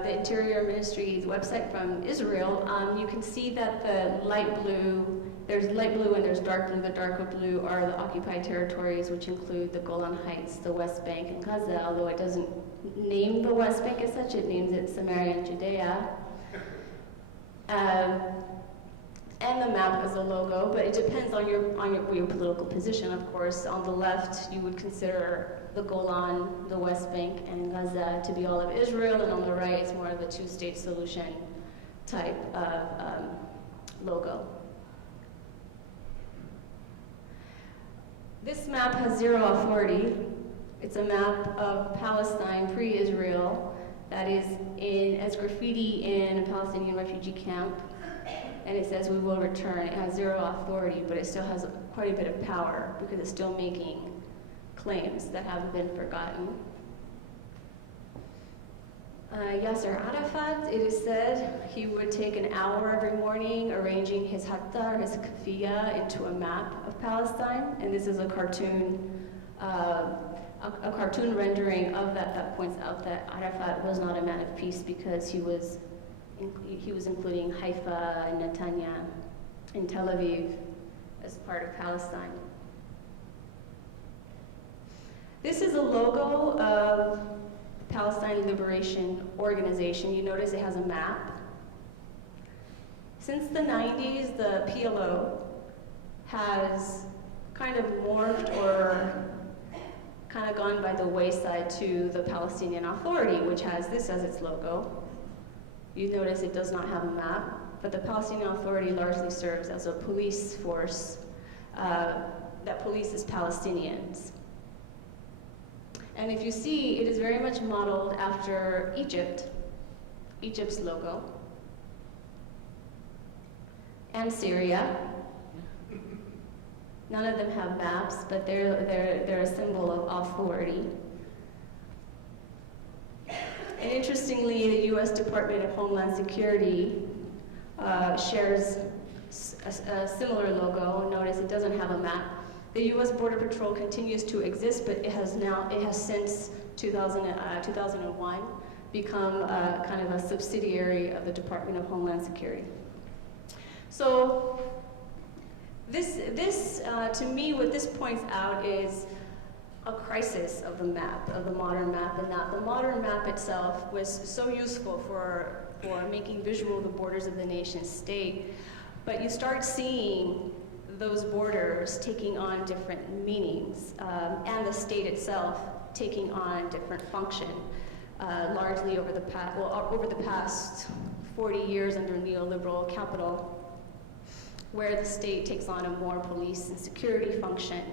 Interior Ministry's website from Israel. You can see that the light blue, there's light blue and there's dark blue. The darker blue are the occupied territories, which include the Golan Heights, the West Bank, and Gaza, although it doesn't name the West Bank as such, it names it Samaria and Judea. And the map is a logo, but it depends on your political position, of course. On the left, you would consider the Golan, the West Bank, and Gaza to be all of Israel, and on the right, it's more of a two-state solution type of logo. This map has zero authority. It's a map of Palestine pre-Israel that is as graffiti in a Palestinian refugee camp. And it says we will return. It has zero authority, but it still has quite a bit of power because it's still making claims that haven't been forgotten. Yasser Arafat, it is said he would take an hour every morning arranging his hatta or his kafiyya into a map of Palestine, and this is a cartoon rendering of that points out that Arafat was not a man of peace because he was including Haifa and Netanya and Tel Aviv as part of Palestine. This is a logo of Palestine Liberation Organization. You notice it has a map. Since the 90s, the PLO has kind of morphed or kind of gone by the wayside to the Palestinian Authority, which has this as its logo. You notice it does not have a map, but the Palestinian Authority largely serves as a police force that polices Palestinians. And if you see, it is very much modeled after Egypt's logo, and Syria. None of them have maps, but they're a symbol of authority. And interestingly, the U.S. Department of Homeland Security shares a similar logo. Notice it doesn't have a map. The U.S. Border Patrol continues to exist, but it has since 2001 become kind of a subsidiary of the Department of Homeland Security. So this to me, what this points out is a crisis of the map, of the modern map, and that the modern map itself was so useful for making visual the borders of the nation state, but you start seeing those borders taking on different meanings, and the state itself taking on different function, largely over the past 40 years under neoliberal capital, where the state takes on a more police and security function,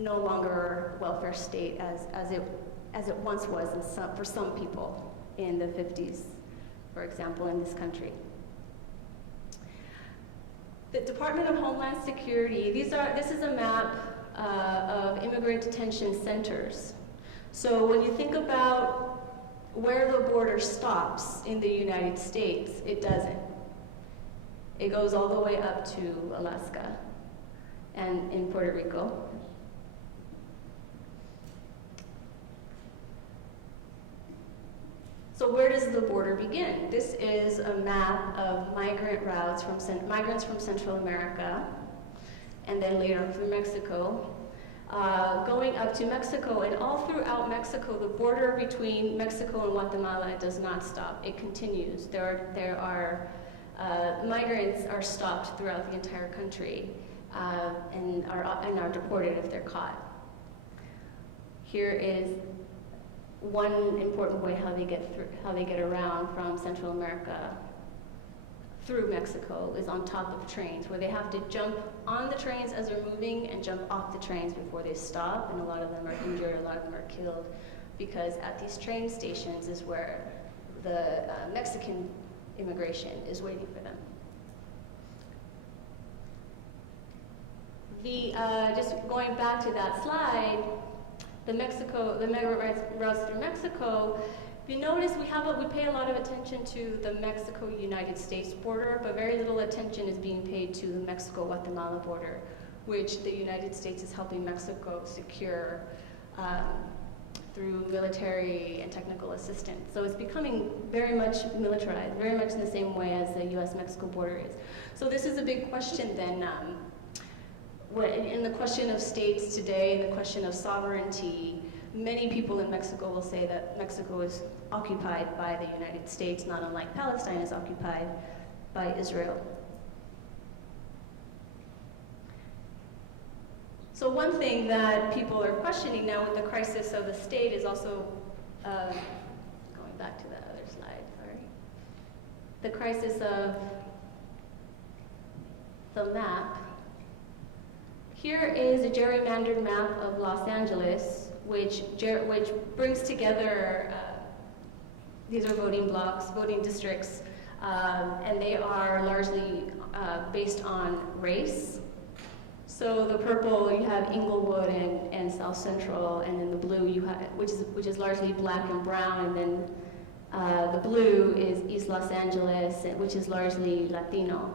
no longer welfare state as it once was for some people in the 50s, for example, in this country. The Department of Homeland Security, this is a map of immigrant detention centers. So when you think about where the border stops in the United States, it doesn't. It goes all the way up to Alaska and in Puerto Rico. So where does the border begin? This is a map of migrant routes migrants from Central America, and then later through Mexico, going up to Mexico, and all throughout Mexico, the border between Mexico and Guatemala does not stop. It continues. Migrants are stopped throughout the entire country and are deported if they're caught. Here is one important way how they get around from Central America through Mexico is on top of trains, where they have to jump on the trains as they're moving and jump off the trains before they stop, and a lot of them are injured, a lot of them are killed, because at these train stations is where the Mexican immigration is waiting for them. Just going back to that slide, the migrant routes through Mexico, if you notice, we pay a lot of attention to the Mexico-United States border, but very little attention is being paid to the Mexico-Guatemala border, which the United States is helping Mexico secure through military and technical assistance. So it's becoming very much militarized, very much in the same way as the US-Mexico border is. So this is a big question then. In the question of states today, in the question of sovereignty, many people in Mexico will say that Mexico is occupied by the United States, not unlike Palestine is occupied by Israel. So one thing that people are questioning now with the crisis of the state is also, going back to that other slide, sorry, the crisis of the map. Here is a gerrymandered map of Los Angeles, which brings together, these are voting blocks, voting districts, and they are largely based on race. So the purple, you have Inglewood and South Central, and then the blue, you have, which is largely black and brown, and then the blue is East Los Angeles, which is largely Latino.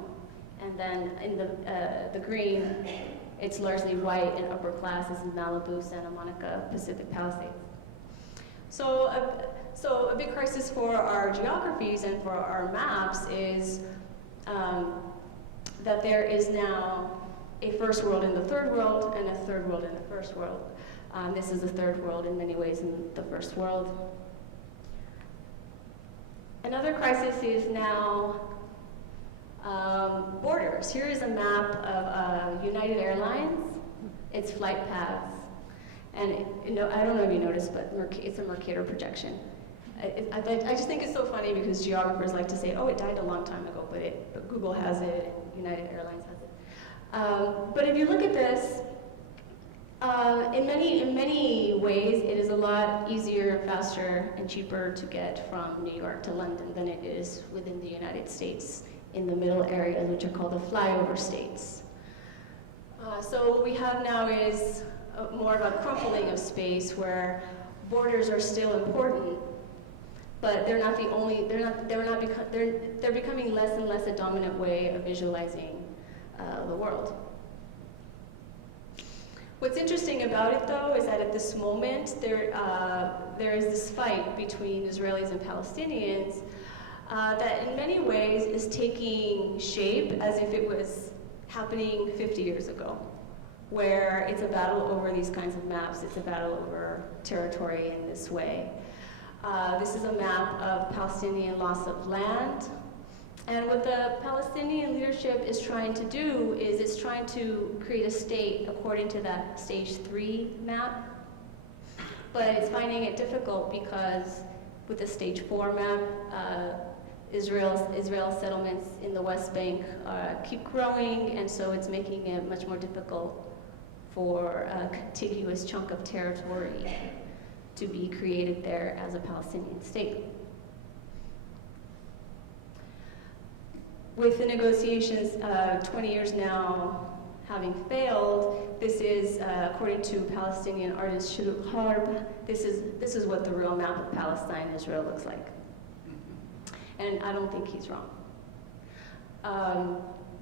And then in the green, it's largely white and upper class. This is Malibu, Santa Monica, Pacific Palisades. So a big crisis for our geographies and for our maps is that there is now a first world in the third world and a third world in the first world. This is the third world in many ways in the first world. Another crisis is now borders. Here is a map of United Airlines, its flight paths. And I don't know if you noticed, but it's a Mercator projection. I just think it's so funny because geographers like to say, oh, it died a long time ago, but Google has it, and United Airlines has it. But if you look at this, in many ways, it is a lot easier, faster, and cheaper to get from New York to London than it is within the United States in the middle areas, which are called the flyover states. So what we have now is more of a crumpling of space where borders are still important, but they're not the only, they're becoming less and less a dominant way of visualizing the world. What's interesting about it, though, is that at this moment, there is this fight between Israelis and Palestinians that in many ways is taking shape as if it was happening 50 years ago, where it's a battle over these kinds of maps, it's a battle over territory in this way. This is a map of Palestinian loss of land. And what the Palestinian leadership is trying to do is it's trying to create a state according to that stage 3 map. But it's finding it difficult because with the stage 4 map, Israel's settlements in the West Bank keep growing, and so it's making it much more difficult for a contiguous chunk of territory to be created there as a Palestinian state. With the negotiations 20 years now having failed, this is, according to Palestinian artist Shuruk Harb, this is what the real map of Palestine, Israel looks like. And I don't think he's wrong.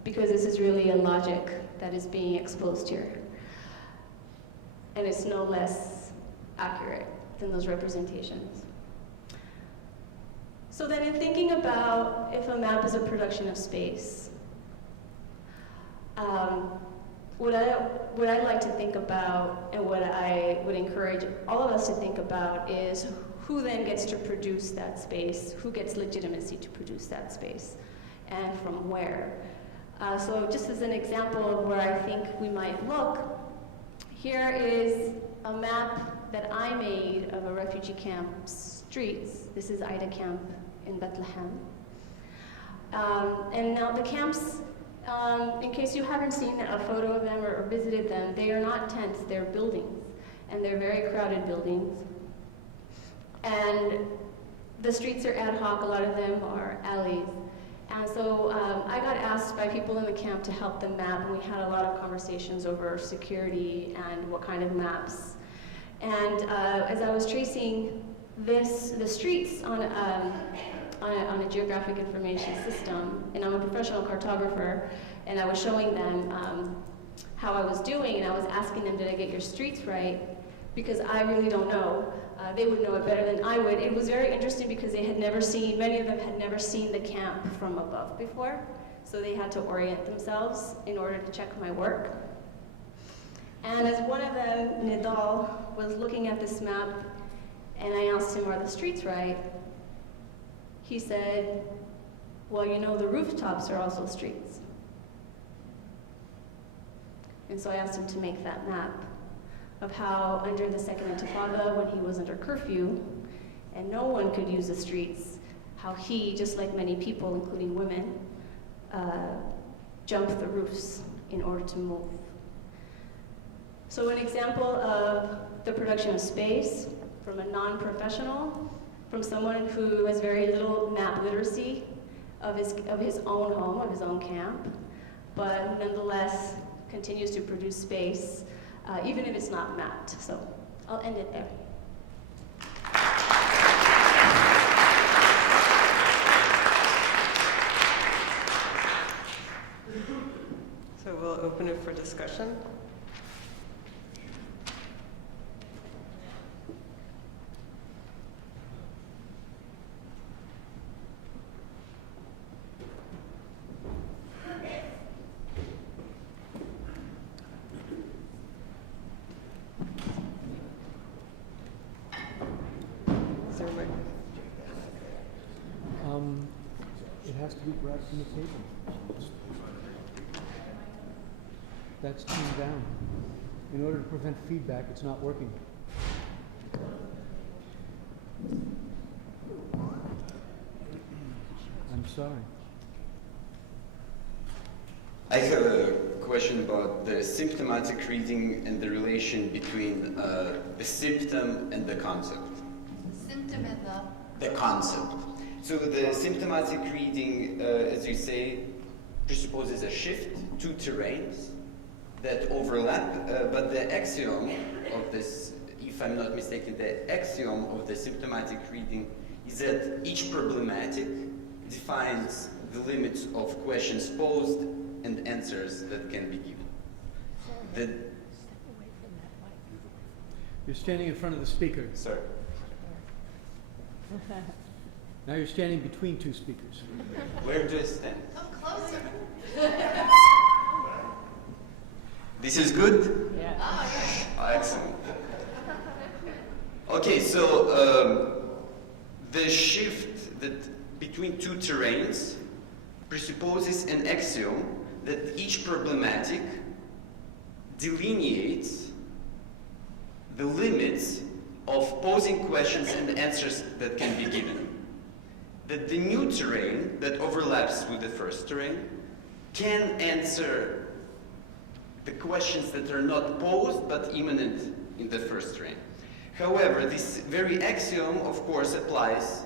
Because this is really a logic that is being exposed here. And it's no less accurate than those representations. So then in thinking about if a map is a production of space, what I'd like to think about and what I would encourage all of us to think about is who then gets to produce that space, who gets legitimacy to produce that space, and from where. So just as an example of where I think we might look, here is a map that I made of a refugee camp's streets. This is Ida Camp in Bethlehem. And now the camps, in case you haven't seen a photo of them or visited them, they are not tents, they're buildings. And they're very crowded buildings. And the streets are ad hoc, a lot of them are alleys. And so I got asked by people in the camp to help them map, and we had a lot of conversations over security and what kind of maps. And as I was tracing the streets on a geographic information system, and I'm a professional cartographer, and I was showing them how I was doing, and I was asking them, did I get your streets right? Because I really don't know. They would know it better than I would. It was very interesting because they had never seen, many of them had never seen the camp from above before, so they had to orient themselves in order to check my work. And as one of them, Nidal, was looking at this map, and I asked him, are the streets right? He said, well, you know, the rooftops are also streets. And so I asked him to make that map of how under the Second Intifada, when he was under curfew, and no one could use the streets, how he, just like many people, including women, jumped the roofs in order to move. So an example of the production of space from a non-professional, from someone who has very little map literacy of his own home, of his own camp, but nonetheless continues to produce space, even if it's not mapped. So I'll end it there. So we'll open it for discussion. It has to be grabbed from the table. That's tuned down. In order to prevent feedback, it's not working. I'm sorry. I have a question about the symptomatic reading and the relation between the symptom and the concept. Symptom and The concept. So the symptomatic reading, as you say, presupposes a shift, two terrains that overlap, but the axiom of this if I'm not mistaken, the axiom of the symptomatic reading is that each problematic defines the limits of questions posed and answers that can be given. You're standing in front of the speaker. Sorry. Now you're standing between two speakers. Where do I stand? Come closer. This is good? Oh, yeah. Oh, excellent. Okay, so the shift that between two terrains presupposes an axiom that each problematic delineates the limits of posing questions and answers that can be given. That the new terrain that overlaps with the first terrain can answer the questions that are not posed but immanent in the first terrain. However, this very axiom, of course, applies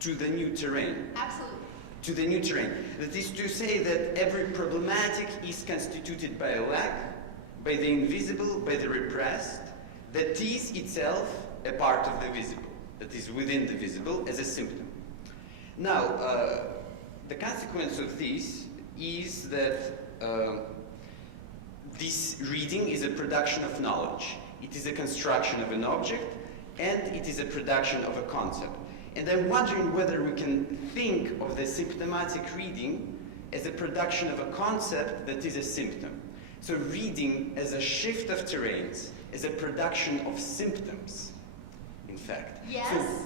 to the new terrain. Absolutely. To the new terrain. That is to say that every problematic is constituted by a lack, by the invisible, by the repressed, that is itself a part of the visible, that is within the visible as a symptom. Now, the consequence of this is that this reading is a production of knowledge. It is a construction of an object, and it is a production of a concept. And I'm wondering whether we can think of the symptomatic reading as a production of a concept that is a symptom. So reading as a shift of terrains, as a production of symptoms, in fact. Yes,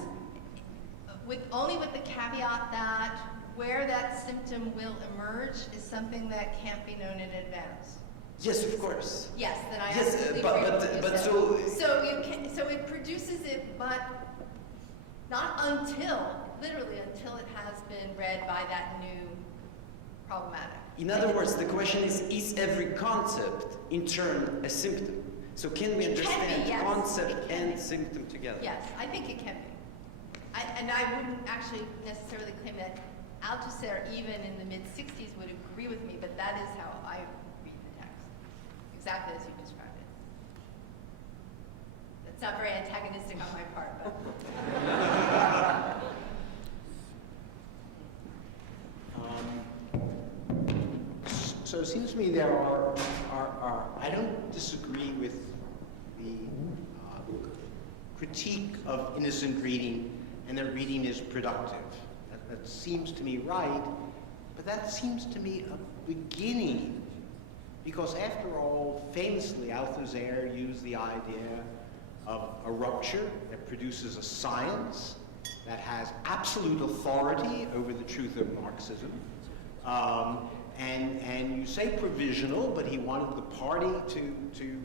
only with the caveat that where that symptom will emerge is something that can't be known in advance. Yes, of course. Yes, then I Yes, absolutely but- agree but- with you. but So it produces it, but not until, literally until it has been read by that new problematic. In other words, the question is every concept in turn a symptom? So can we It can understand be, yes. concept It can and be. symptom together? Yes, I think it can be. And I wouldn't actually necessarily claim that Althusser, even in the mid-60s, would agree with me, but that is how I read the text, exactly as you described it. That's not very antagonistic on my part, but. So it seems to me there are I don't disagree with the critique of innocent reading and that reading is productive. That seems to me right, but that seems to me a beginning. Because after all, famously, Althusser used the idea of a rupture that produces a science that has absolute authority over the truth of Marxism. And you say provisional, but he wanted the party to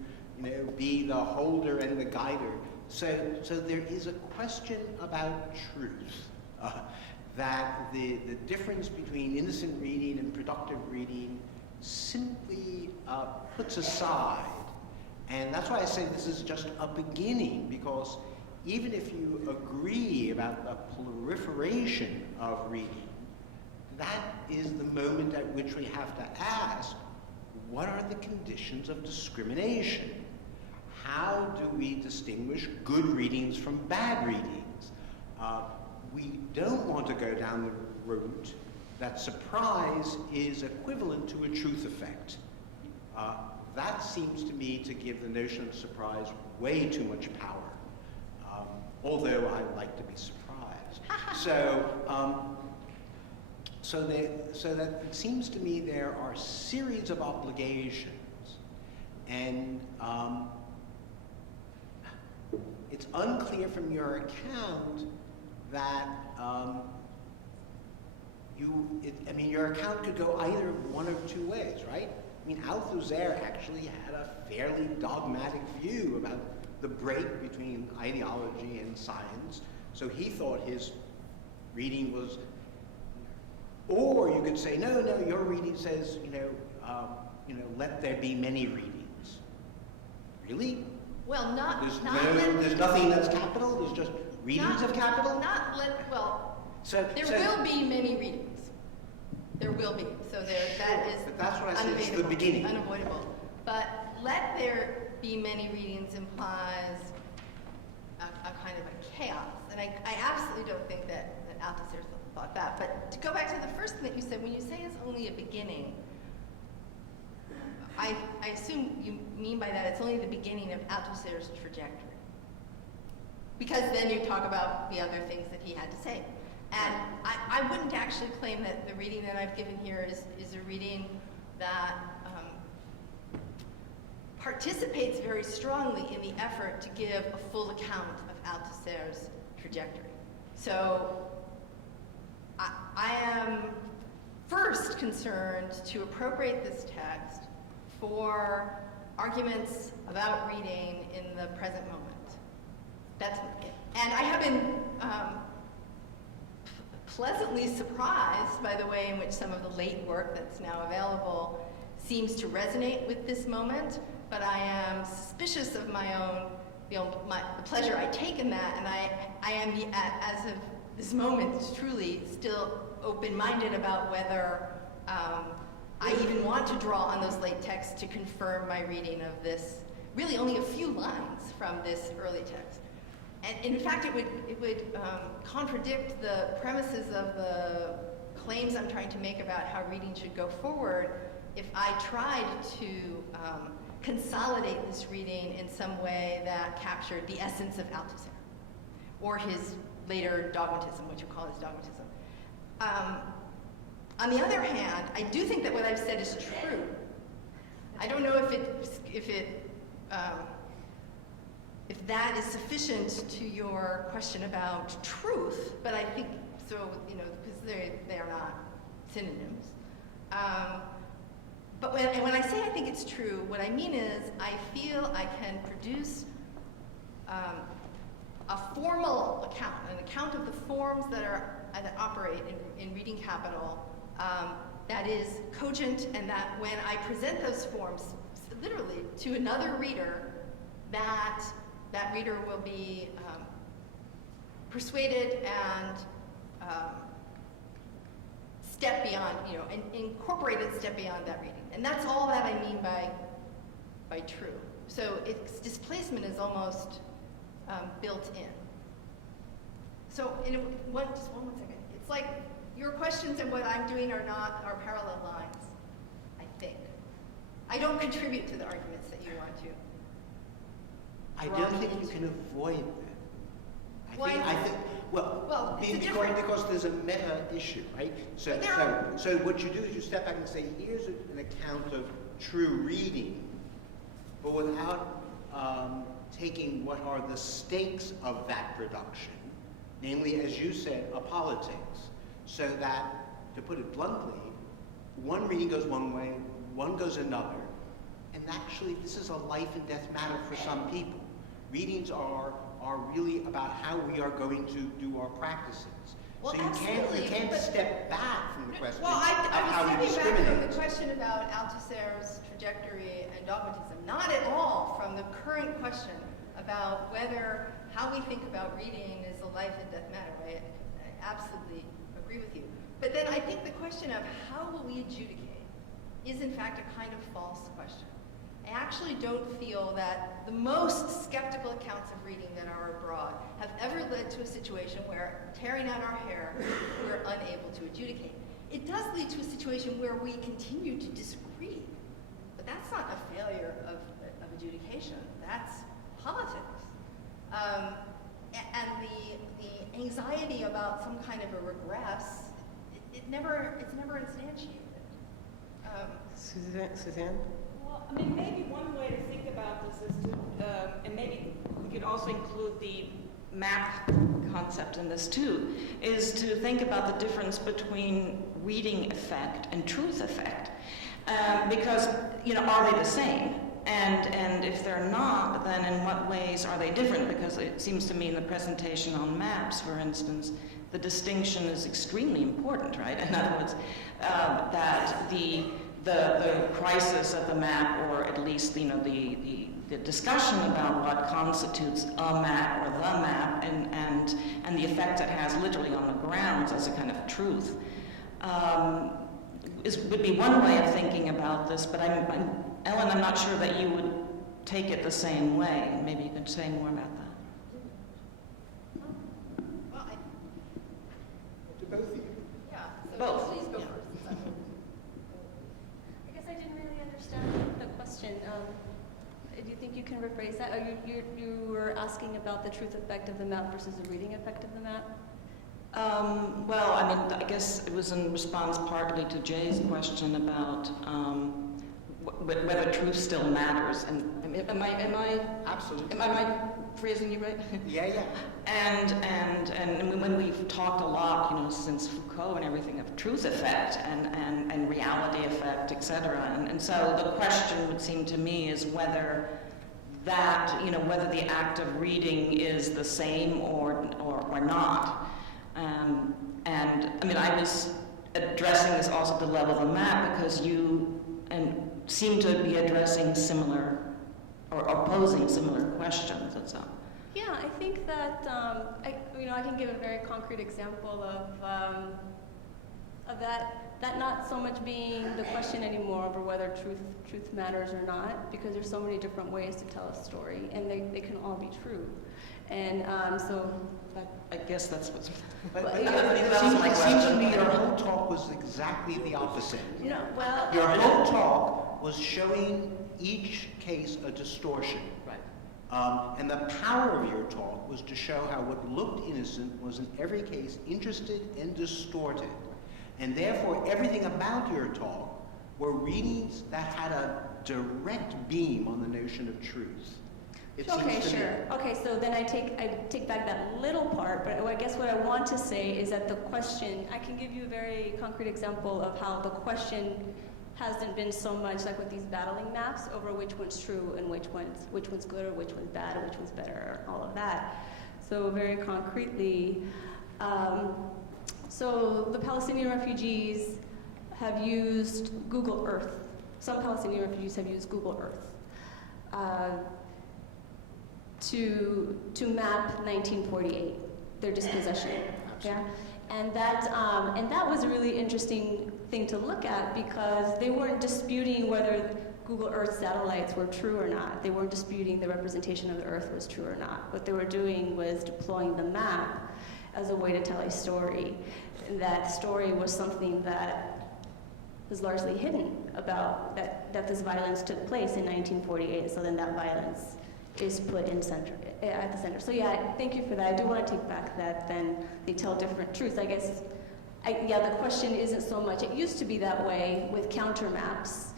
be the holder and the guider. So there is a question about truth, that the difference between innocent reading and productive reading simply puts aside. And that's why I say this is just a beginning, because even if you agree about the proliferation of reading, that is the moment at which we have to ask, what are the conditions of discrimination? How do we distinguish good readings from bad readings? We don't want to go down the route that surprise is equivalent to a truth effect. That seems to me to give the notion of surprise way too much power, although I like to be surprised. So that it seems to me there are a series of obligations, and it's unclear from your account that your account could go either one of two ways, right? I mean, Althusser actually had a fairly dogmatic view about the break between ideology and science, so he thought his reading was. Or you could say, no, your reading says, let there be many readings. Really? Well, There's nothing that's capital. There's just readings of capital. There will be many readings. There will be. So that is But that's what I said. It's the unavoidable, beginning. unavoidable. But let there be many readings implies a kind of a chaos. And I absolutely don't think that Althusser thought that. But to go back to the first thing that you said, when you say it's only a beginning, I assume you mean by that it's only the beginning of Althusser's trajectory. Because then you talk about the other things that he had to say. And I wouldn't actually claim that the reading that I've given here is a reading that participates very strongly in the effort to give a full account of Althusser's trajectory. So I am first concerned to appropriate this text for arguments about reading in the present moment. That's and I have been pleasantly surprised by the way in which some of the late work that's now available seems to resonate with this moment, but I am suspicious of my own, the pleasure I take in that, and I am, as of this moment, truly still open-minded about whether I even want to draw on those late texts to confirm my reading of this, really only a few lines from this early text. And in fact, it would contradict the premises of the claims I'm trying to make about how reading should go forward if I tried to consolidate this reading in some way that captured the essence of Althusser, or his later dogmatism, what you call his dogmatism. On the other hand, I do think that what I've said is true. I don't know if that is sufficient to your question about truth, but I think so, because they are not synonyms. But when I say I think it's true, what I mean is I feel I can produce a formal account, an account of the forms that operate in reading capital that is cogent, and that when I present those forms literally to another reader, that reader will be persuaded and step beyond, and incorporated step beyond that reading. And that's all that I mean by true. So its displacement is almost built in. So just one second. It's like your questions and what I'm doing are parallel lines, I think. I don't contribute to the arguments that you want to. I don't think you can avoid that. Why not? I think, because there's a meta issue, right? So what you do is you step back and say, here's an account of true reading, but without taking what are the stakes of that production, namely, as you said, a politics, so that, to put it bluntly, one reading goes one way, one goes another, and actually this is a life and death matter for some people. Readings are really about how we are going to do our practices. Well, so you can't step back from the question Well, of how I we was stepping back from discriminate. the question about Althusser's trajectory and dogmatism, not at all from the current question about whether how we think about reading is a life and death matter. I absolutely agree with you. But then I think the question of how will we adjudicate is in fact a kind of false question. I actually don't feel that the most skeptical accounts of reading that are abroad have ever led to a situation where, tearing out our hair, we're unable to adjudicate. It does lead to a situation where we continue to disagree, but that's not a failure of adjudication. That's politics. And the anxiety about some kind of a regress, it's never instantiated. Suzanne? Well, I mean, maybe one way to think about this is to, and maybe we could also include the map concept in this too, is to think about the difference between reading effect and truth effect. Because, are they the same? And if they're not, then in what ways are they different? Because it seems to me in the presentation on maps, for instance, the distinction is extremely important, right? In other words, that the crisis of the map, or at least the discussion about what constitutes a map or the map, and the effect it has literally on the grounds as a kind of truth, would be one way of thinking about this. But Ellen, I'm not sure that you would take it the same way. Maybe you could say more about that. can rephrase that. You were asking about the truth effect of the map versus the reading effect of the map? Well, I mean, I guess it was in response partly to Jay's question about whether truth still matters. And am I Absolutely. am I phrasing you right? Yeah, yeah. And when we've talked a lot, you know, since Foucault and everything, of truth effect and reality effect, etc. And so the question would seem to me is whether that, you know, whether the act of reading is the same or not. And I mean, I was addressing this also at the level of the map because you seem to be addressing similar or posing similar questions. And so. Yeah, I think that I can give a very concrete example of that not so much being the question anymore over whether truth matters or not, because there's so many different ways to tell a story, and they can all be true. And so I guess that's what's. But Well, it it seems to me your whole talk was exactly the opposite. no, well, Your whole talk was showing each case a distortion. Right. And the power of your talk was to show how what looked innocent was in every case interested and distorted. And therefore, everything about your talk were readings that had a direct beam on the notion of truth. It okay, seems to me. sure. Okay, so then I take back that little part, but I guess what I want to say is that the question, I can give you a very concrete example of how the question hasn't been so much like with these battling maps over which one's true and which one's good or which one's bad or which one's better, all of that. So very concretely, so the Palestinian refugees have used Google Earth. Some Palestinian refugees have used Google Earth to map 1948, their dispossession. Yeah, and that was a really interesting thing to look at because they weren't disputing whether Google Earth satellites were true or not. They weren't disputing the representation of the Earth was true or not. What they were doing was deploying the map as a way to tell a story. And that story was something that was largely hidden about that this violence took place in 1948. So then that violence is put at the center. So yeah, thank you for that. I do want to take back that then they tell different truths. I guess, the question isn't so much, it used to be that way with counter maps,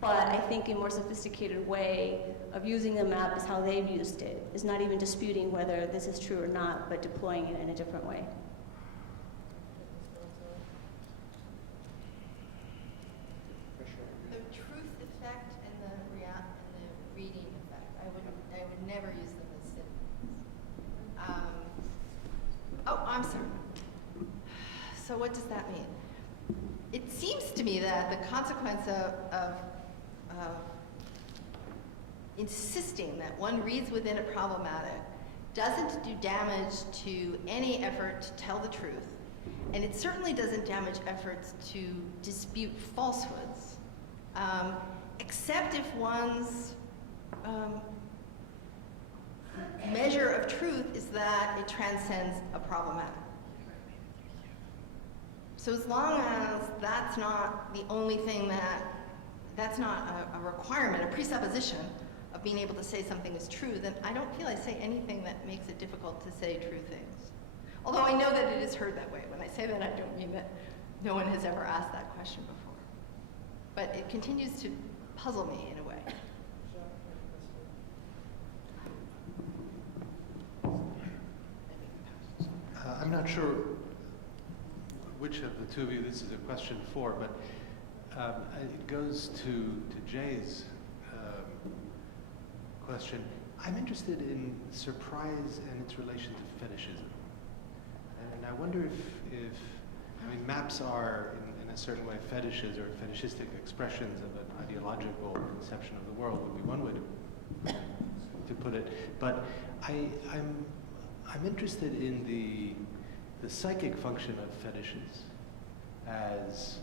but I think a more sophisticated way of using the map is how they've used it. Is not even disputing whether this is true or not, but deploying it in a different way. The truth effect and the reading effect, I would never use them as synonyms. I'm sorry. So what does that mean? It seems to me that the consequence of insisting that one reads within a problematic doesn't do damage to any effort to tell the truth, and it certainly doesn't damage efforts to dispute falsehoods, except if one's measure of truth is that it transcends a problematic. So as long as that's not the only thing that's not a requirement, a presupposition of being able to say something is true, then I don't feel I say anything that makes it difficult to say true things. Although I know that it is heard that way. When I say that, I don't mean that no one has ever asked that question before. But it continues to puzzle me in a way. I'm not sure which of the two of you this is a question for, but it goes to Jay's question. I'm interested in surprise and its relation to fetishism. And I wonder if maps are, in a certain way, fetishes or fetishistic expressions of an ideological conception of the world would be one way to put it. But I'm interested in the psychic function of fetishes as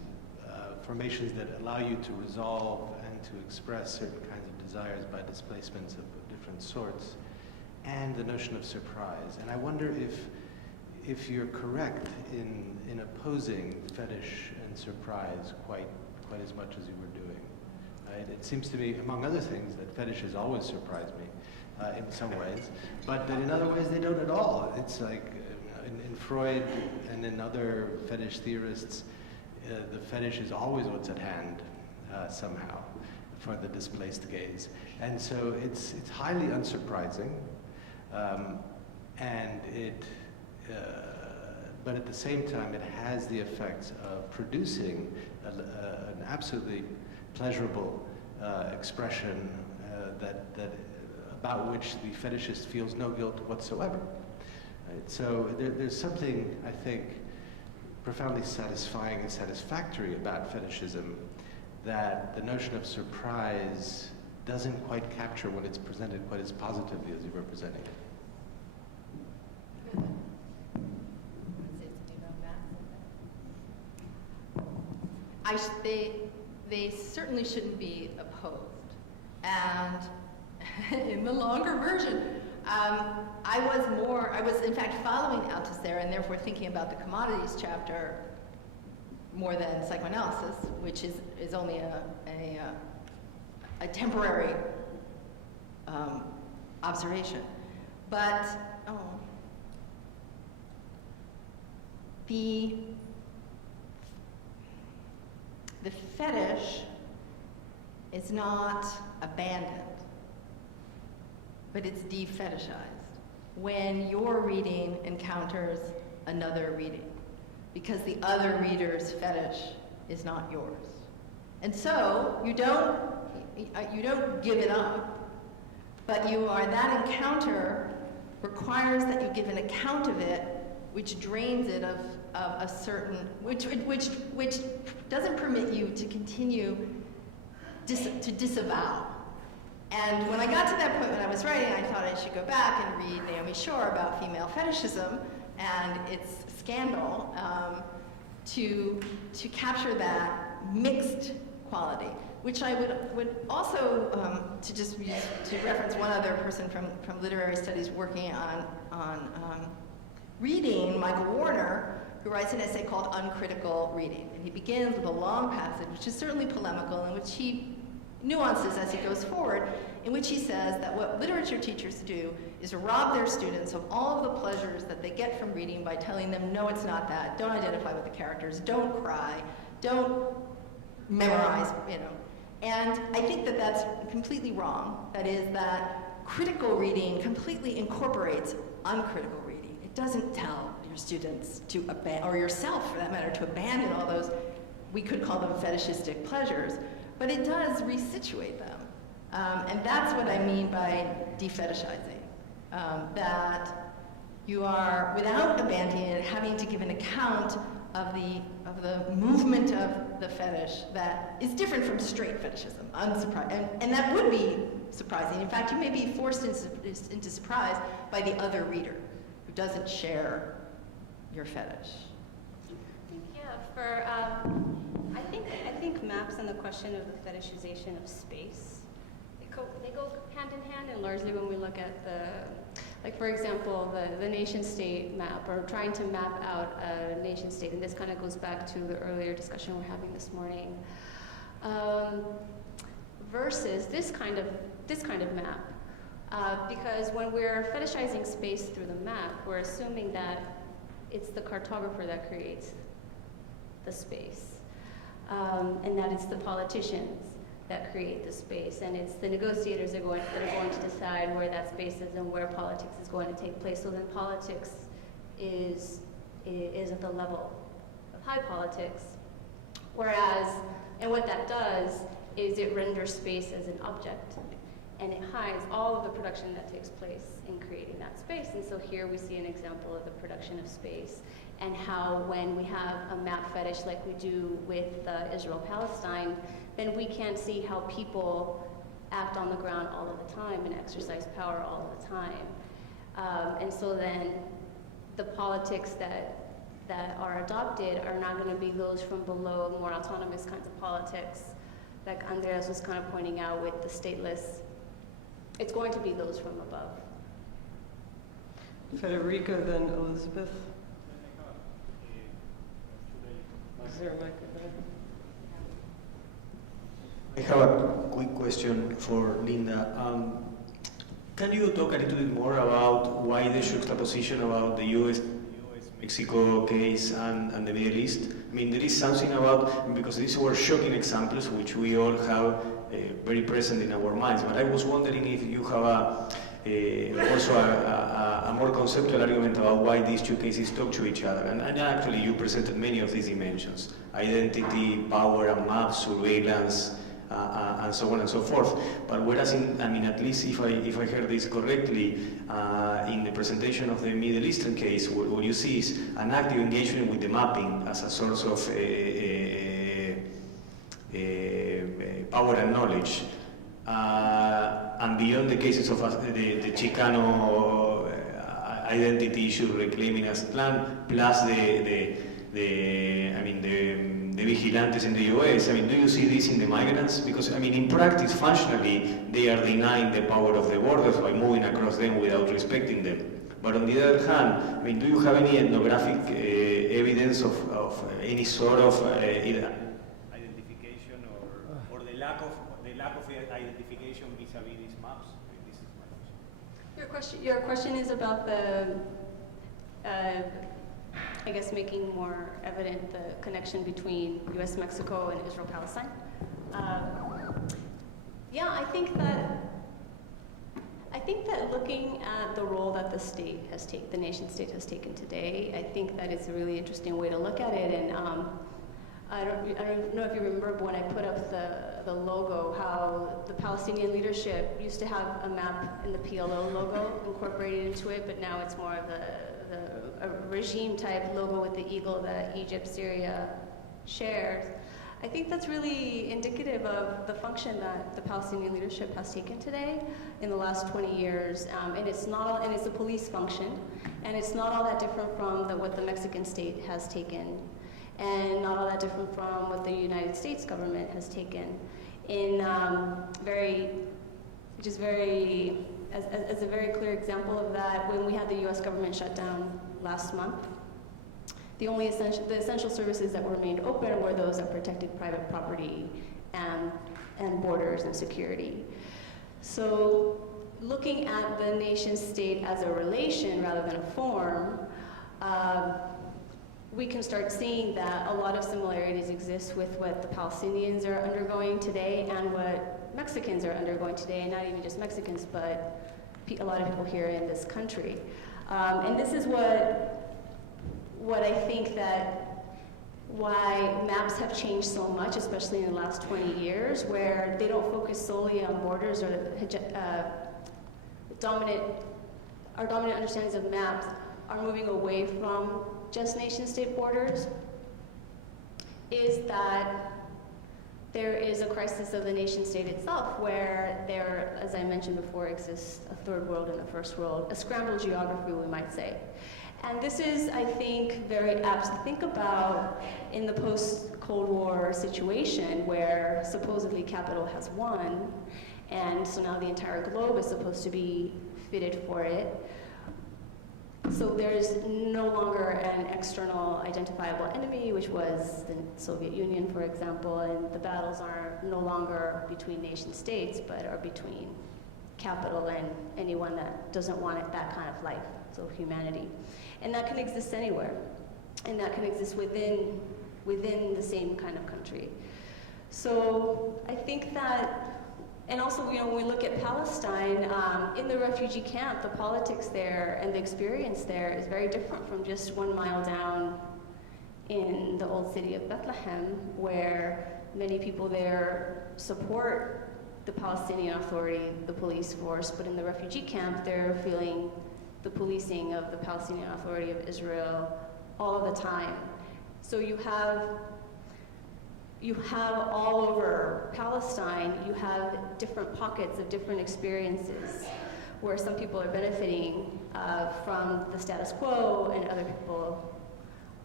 formations that allow you to resolve and to express certain kinds of desires by displacements of different sorts, and the notion of surprise. And I wonder if you're correct in opposing fetish and surprise quite as much as you were doing. Right? It seems to me, among other things, that fetishes always surprise me in some ways, but that in other ways they don't at all. It's like in Freud and in other fetish theorists, the fetish is always what's at hand somehow for the displaced gaze. And so it's highly unsurprising, and but at the same time it has the effects of producing an absolutely pleasurable expression that about which the fetishist feels no guilt whatsoever. Right? So there's something, I think, profoundly satisfying and satisfactory about fetishism that the notion of surprise doesn't quite capture when it's presented quite as positively as you're representing it. They certainly shouldn't be opposed. And in the longer version, I was in fact following Althusser and therefore thinking about the commodities chapter more than psychoanalysis, which is only a temporary observation. But the fetish is not abandoned, but it's de-fetishized when your reading encounters another reading, because the other reader's fetish is not yours. And so you don't give it up, but that encounter requires that you give an account of it, which drains it of a certain, which doesn't permit you to continue to disavow. And when I got to that point when I was writing, I thought I should go back and read Naomi Shore about female fetishism and its scandal to capture that mixed quality, which I would also, to reference one other person from literary studies working on reading, Michael Warner, who writes an essay called Uncritical Reading. And he begins with a long passage, which is certainly polemical, in which he nuances as he goes forward, in which he says that what literature teachers do is rob their students of all of the pleasures that they get from reading by telling them, no, it's not that, don't identify with the characters, don't cry, don't memorize, And I think that that's completely wrong. That is that critical reading completely incorporates uncritical reading. It doesn't tell your students to abandon, or yourself for that matter, to abandon all those, we could call them fetishistic pleasures, but it does resituate them. And that's what I mean by defetishizing. That you are, without abandoning it, having to give an account of the movement of the fetish that is different from straight fetishism, and that would be surprising. In fact, you may be forced into surprise by the other reader who doesn't share your fetish. Yeah, I think maps and the question of the fetishization of space, they go hand in hand, and largely when we look at for example, the nation-state map, or trying to map out a nation-state, and this kind of goes back to the earlier discussion we're having this morning, versus this kind of map. Because when we're fetishizing space through the map, we're assuming that it's the cartographer that creates the space, and that it's the politicians that create the space, and it's the negotiators that are going to decide where that space is and where politics is going to take place. So then politics is at the level of high politics, whereas, and what that does is it renders space as an object, and it hides all of the production that takes place in creating that space. And so here we see an example of the production of space, and how when we have a map fetish like we do with Israel-Palestine, then we can't see how people act on the ground all of the time and exercise power all of the time. And so then the politics that are adopted are not going to be those from below, more autonomous kinds of politics, like Andreas was kind of pointing out with the stateless. It's going to be those from above. Federica, then Elizabeth. Is there a microphone? I have a quick question for Linda. Can you talk a little bit more about why the juxtaposition about the US-Mexico case and the Middle East? I mean, there is something about, because these were shocking examples which we all have very present in our minds, but I was wondering if you have also a more conceptual argument about why these two cases talk to each other. And actually you presented many of these dimensions: identity, power and maps, surveillance, and so on and so forth. But whereas, at least if I heard this correctly, in the presentation of the Middle Eastern case, what you see is an active engagement with the mapping as a source of power and knowledge. And beyond the cases of the Chicano identity issue reclaiming Aztlán, plus the vigilantes in the US. I mean, do you see this in the migrants? Because, in practice, functionally, they are denying the power of the borders by moving across them without respecting them. But on the other hand, do you have any ethnographic evidence of any sort of either identification or the lack of identification vis-a-vis these maps? This is my question. Your question is about the, I guess, making more evident the connection between U.S.-Mexico and Israel-Palestine. Yeah, I think that looking at the role that the state has taken, the nation state has taken today, I think that it's a really interesting way to look at it. And I don't know if you remember when I put up the logo, how the Palestinian leadership used to have a map in the PLO logo incorporated into it, but now it's more of a regime type logo with the eagle that Egypt, Syria shares. I think that's really indicative of the function that the Palestinian leadership has taken today in the last 20 years. And it's a police function, and it's not all that different from what the Mexican state has taken, and not all that different from what the United States government has taken in as a very clear example of that, when we had the US government shut down last month, the essential services that remained open were those that protected private property and borders and security. So looking at the nation state as a relation rather than a form, we can start seeing that a lot of similarities exist with what the Palestinians are undergoing today and what Mexicans are undergoing today, and not even just Mexicans, but a lot of people here in this country. And this is what I think that why maps have changed so much, especially in the last 20 years, where they don't focus solely on borders, or our dominant understandings of maps are moving away from just nation-state borders, is that there is a crisis of the nation-state itself, where there, as I mentioned before, exists a third world and a first world, a scrambled geography, we might say. And this is, I think, very apt to think about in the post-Cold War situation, where supposedly capital has won, and so now the entire globe is supposed to be fitted for it. So there's no longer an external identifiable enemy, which was the Soviet Union, for example, and the battles are no longer between nation states, but are between capital and anyone that doesn't want that kind of life, so humanity. And that can exist anywhere, and that can exist within the same kind of country. So I think that, and also, when we look at Palestine, in the refugee camp, the politics there and the experience there is very different from just 1 mile down in the old city of Bethlehem, where many people there support the Palestinian Authority, the police force, but in the refugee camp, they're feeling the policing of the Palestinian Authority of Israel all of the time. So you have all over Palestine, you have different pockets of different experiences where some people are benefiting from the status quo and other people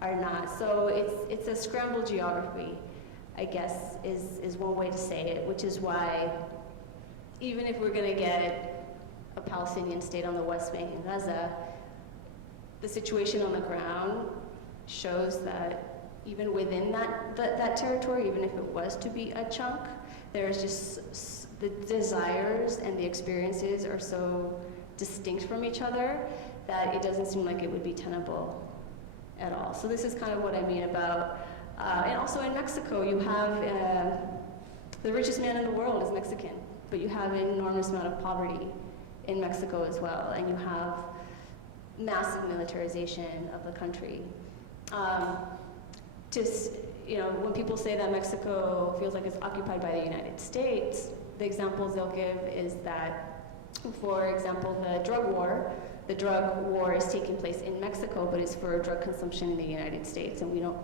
are not. So it's a scrambled geography, I guess, is one way to say it, which is why even if we're going to get a Palestinian state on the West Bank and Gaza, the situation on the ground shows that even within that territory, even if it was to be a chunk, there's just the desires and the experiences are so distinct from each other that it doesn't seem like it would be tenable at all. So this is kind of what I mean about, and also in Mexico, you have the richest man in the world is Mexican, but you have an enormous amount of poverty in Mexico as well, and you have massive militarization of the country. When people say that Mexico feels like it's occupied by the United States, the examples they'll give is that, for example, the drug war is taking place in Mexico, but is for drug consumption in the United States, and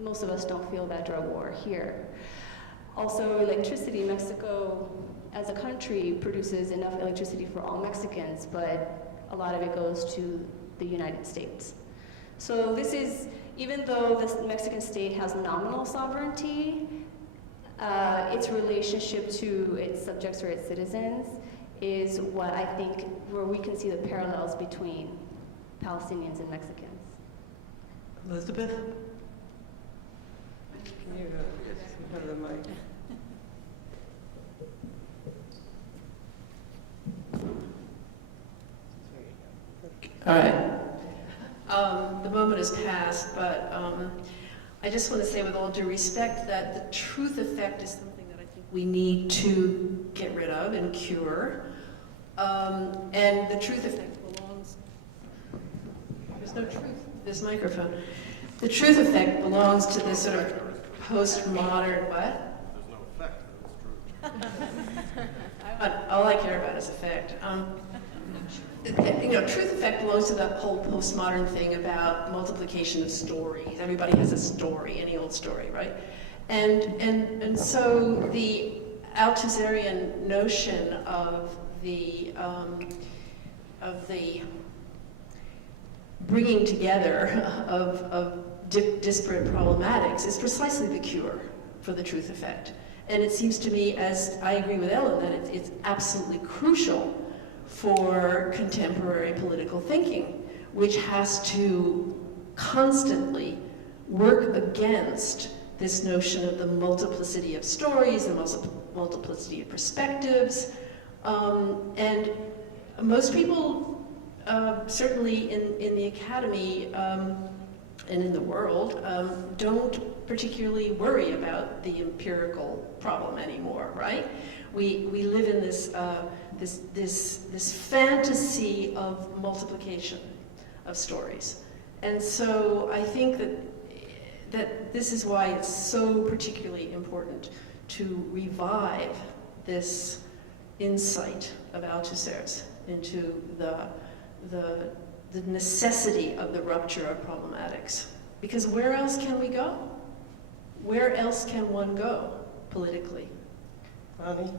most of us don't feel that drug war here. Also, electricity. Mexico, as a country, produces enough electricity for all Mexicans, but a lot of it goes to the United States. So this is, even though the Mexican state has nominal sovereignty, its relationship to its subjects or its citizens is what I think, where we can see the parallels between Palestinians and Mexicans. Elizabeth? Can you have the mic? All right. The moment has passed, but I just want to say with all due respect that the truth effect is something that I think we need to get rid of and cure. And the truth effect belongs, there's no truth to this microphone. The truth effect belongs to this sort of postmodern, what? There's no effect, it's true. All I care about is effect. Truth effect belongs to the whole postmodern thing about multiplication of stories. Everybody has a story, any old story, right? And so the Althuserian notion of the bringing together of disparate problematics is precisely the cure for the truth effect. And it seems to me, as I agree with Ellen, that it's absolutely crucial for contemporary political thinking, which has to constantly work against this notion of the multiplicity of stories, the multiplicity of perspectives. And most people, certainly in the academy and in the world, don't particularly worry about the empirical problem anymore, right? We live in this this fantasy of multiplication of stories. And so I think that this is why it's so particularly important to revive this insight of Althusser's into the necessity of the rupture of problematics. Because where else can we go? Where else can one go politically? Bonnie?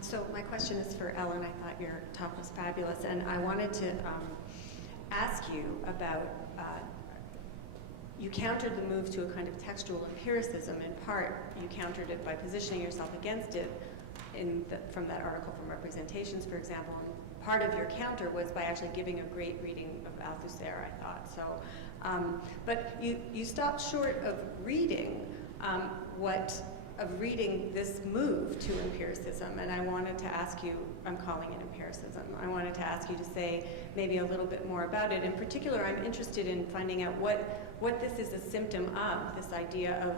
So my question is for Ellen. I thought your talk was fabulous, and I wanted to ask you about, you countered the move to a kind of textual empiricism. In part, you countered it by positioning yourself against it from that article from Representations, for example. And part of your counter was by actually giving a great reading of Althusser, I thought. So, but you stopped short of reading reading this move to empiricism, and I wanted to ask you, I'm calling it empiricism, I wanted to ask you to say maybe a little bit more about it. In particular, I'm interested in finding out what this is a symptom of, this idea of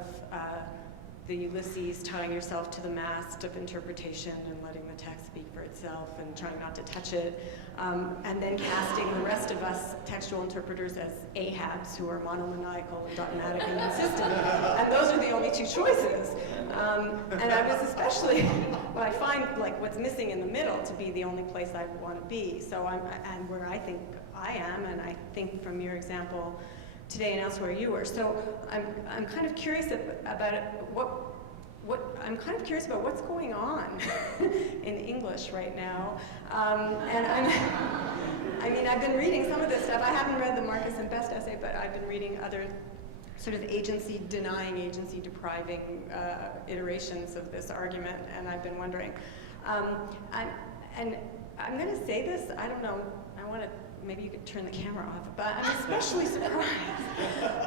the Ulysses tying yourself to the mast of interpretation and letting the text speak for itself and trying not to touch it, and then casting the rest of us textual interpreters as Ahabs who are monomaniacal and dogmatic and insistent. And those are the only two choices. And I was especially, well, I find like what's missing in the middle to be the only place I want to be. So and where I think I am, and I think from your example today and elsewhere you were. So I'm kind of curious about I'm kind of curious about what's going on in English right now. And I mean, I've been reading some of this stuff. I haven't read the Marcus and Best essay, but I've been reading other sort of agency-denying, agency-depriving iterations of this argument, and I've been wondering. And I'm going to say this, I don't know, I want to maybe you could turn the camera off, but I'm especially surprised.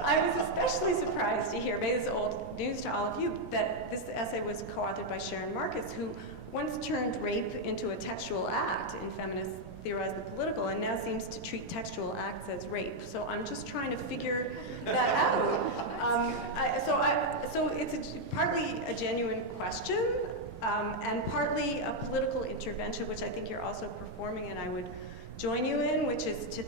I was especially surprised to hear, maybe this is old news to all of you, that this essay was co-authored by Sharon Marcus, who once turned rape into a textual act in Feminists Theorize the Political, and now seems to treat textual acts as rape. So I'm just trying to figure that out. So it's partly a genuine question, and partly a political intervention, which I think you're also performing, and I would join you in, which is to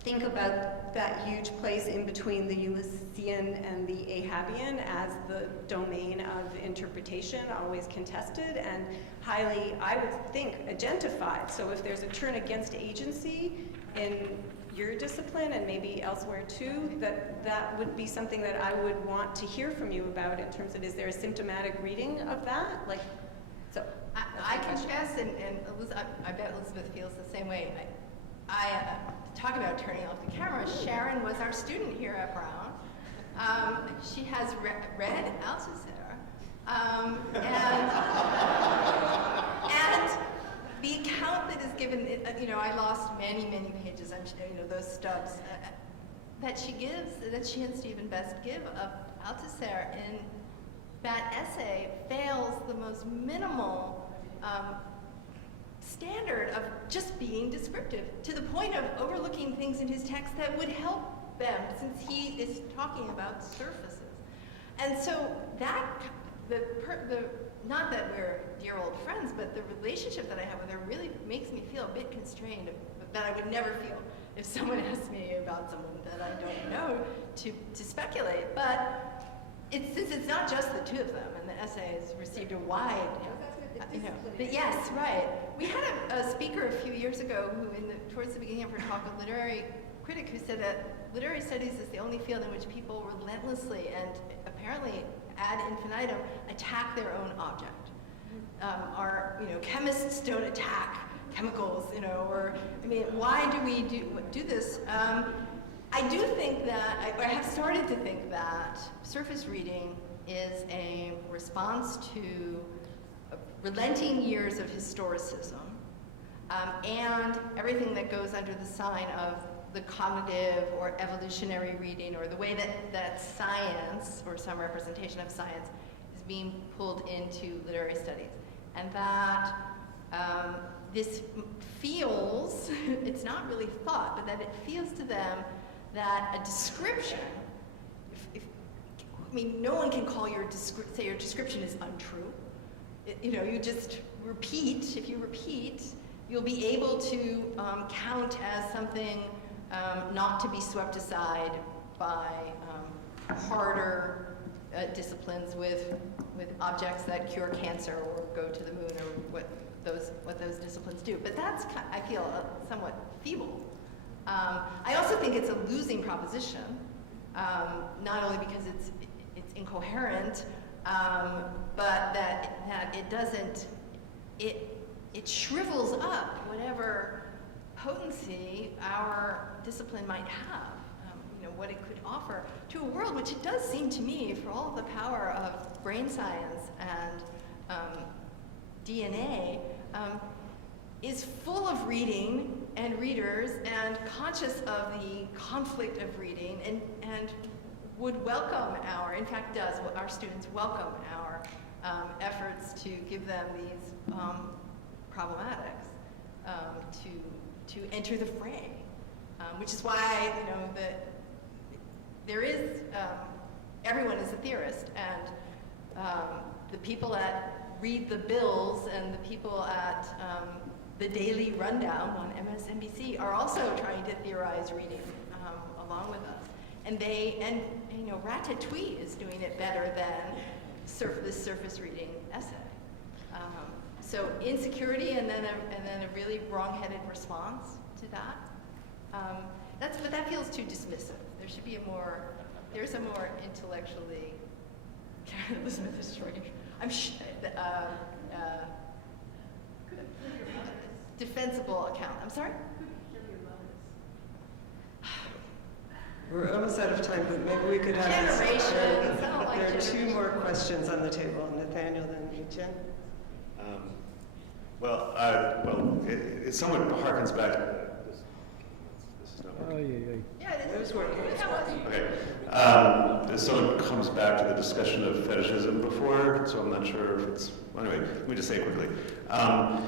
think about that huge place in between the Ulyssian and the Ahabian as the domain of interpretation, always contested and highly, I would think, agentified. So if there's a turn against agency in your discipline and maybe elsewhere too, that would be something that I would want to hear from you about in terms of, is there a symptomatic reading of that? Like, so. I confess, and I bet Elizabeth feels the same way. I talk about turning off the camera. Sharon was our student here at Brown. She has read Althusser, and the account that is given. I lost many pages. Those stubs that she gives, that she and Stephen Best give of Althusser in that essay fails the most minimal standard of just being descriptive, to the point of overlooking things in his text that would help them, since he is talking about surfaces. And so that, not that we're dear old friends, but the relationship that I have with her really makes me feel a bit constrained, that I would never feel if someone asked me about someone that I don't know to speculate. But since it's not just the two of them, and the essay has received a wide, but yes, right. We had a speaker a few years ago who, towards the beginning of her talk, a literary critic, who said that literary studies is the only field in which people relentlessly and apparently ad infinitum attack their own object. Chemists don't attack chemicals, why do we do this? I do think that, I have started to think that surface reading is a response to relenting years of historicism, and everything that goes under the sign of the cognitive or evolutionary reading, or the way that science, or some representation of science, is being pulled into literary studies. And that this feels, it's not really thought, but that it feels to them that a description, no one can say your description is untrue. You just repeat. If you repeat, you'll be able to count as something not to be swept aside by harder disciplines with objects that cure cancer or go to the moon, or what those disciplines do. But that's, I feel, somewhat feeble. I also think it's a losing proposition, not only because it's incoherent, but that it doesn't, it shrivels up whatever potency our discipline might have, what it could offer to a world which, it does seem to me, for all of the power of brain science and DNA, is full of reading and readers, and conscious of the conflict of reading, and would welcome in fact does, our students welcome our efforts to give them these problematics to enter the fray, which is why there is everyone is a theorist, and the people that read the bills and the people at the Daily Rundown on MSNBC are also trying to theorize reading along with us. And Ratatouille is doing it better than this surface reading essay. So insecurity and then a really wrong-headed response to that. But that feels too dismissive. There should be there's a more intellectually, Elizabeth is showing, defensible account. I'm sorry? We're almost out of time, but maybe we could have Generations. I don't like there are two generations. more questions on the table, Nathaniel, then Etienne. It somewhat harkens back to this Oh, yeah. Yeah, Those were Okay. This sort of comes back to the discussion of fetishism before, so I'm not sure if it's. Anyway, let me just say it quickly. I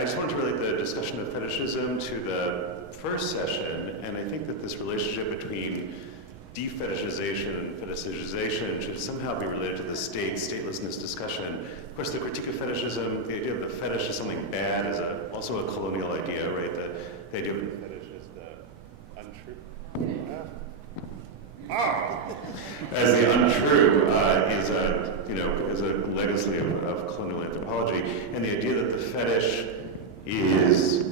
just wanted to relate the discussion of fetishism to the first session, and I think that this relationship between defetishization and fetishization should somehow be related to the statelessness discussion. Of course, the critique of fetishism, the idea of the fetish as something bad, is also a colonial idea, right? The idea of the fetish as the untrue. As the untrue is a legacy of colonial anthropology, and the idea that the fetish is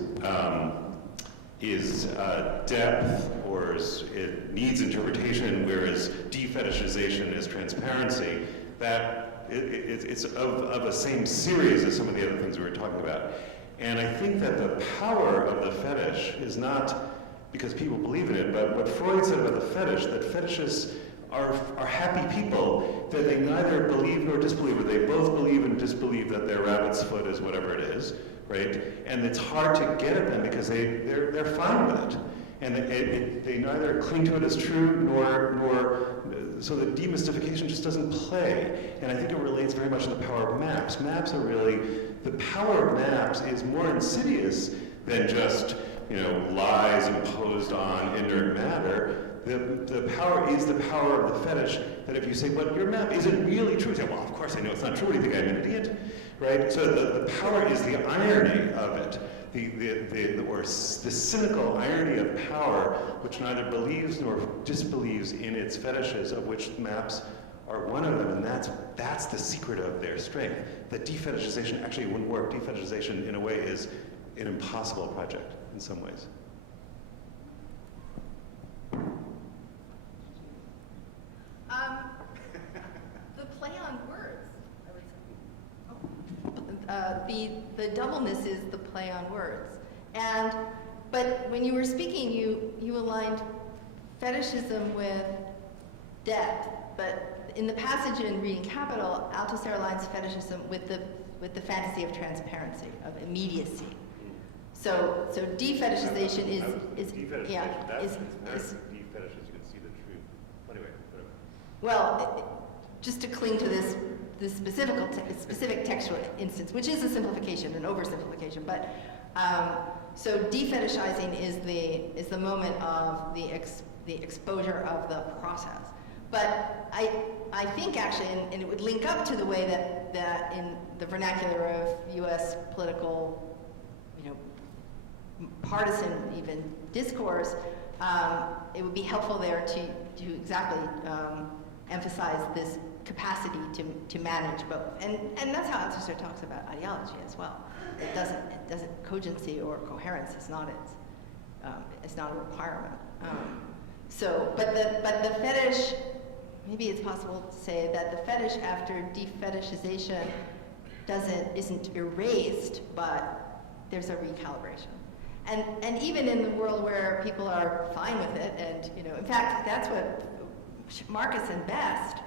depth, or it needs interpretation, whereas defetishization is transparency. That it's of the same series as some of the other things we were talking about. And I think that the power of the fetish is not because people believe in it, but what Freud said about the fetish, that fetishists are happy people, that they neither believe nor disbelieve, or they both believe and disbelieve that their rabbit's foot is whatever it is, right? And it's hard to get at them because they're fine with it. And they neither cling to it as true, nor so the demystification just doesn't play. And I think it relates very much to the power of maps. Maps are really, the power of maps is more insidious than just, lies imposed on inert matter. The power is the power of the fetish, that if you say, but your map isn't really true, you say, well, of course I know it's not true. What do you think, I'm an idiot? Right? So the power is the irony of it, the cynical irony of power, which neither believes nor disbelieves in its fetishes, of which maps are one of them, and that's the secret of their strength. That defetishization actually wouldn't work. Defetishization, in a way, is an impossible project in some ways. The play on words, the doubleness is the play on words. But when you were speaking, you aligned fetishism with depth. But in the passage in Reading Capital, Althusser aligns fetishism with the fantasy of transparency, of immediacy. So defetishization is defetishization. yeah That's is defetish is you can see the truth. Anyway, whatever. well, just to cling to this specific textual instance, which is a simplification, an oversimplification, but so defetishizing is the moment of the exposure of the process. But I think actually, and it would link up to the way that in the vernacular of U.S. political, partisan even discourse, it would be helpful there to exactly emphasize this capacity to manage both, and that's how Althusser talks about ideology as well. It doesn't cogency or coherence is not it's not a requirement. But the fetish, maybe it's possible to say that the fetish after defetishization isn't erased, but there's a recalibration. And even in the world where people are fine with it, and in fact, that's what Marcus and Best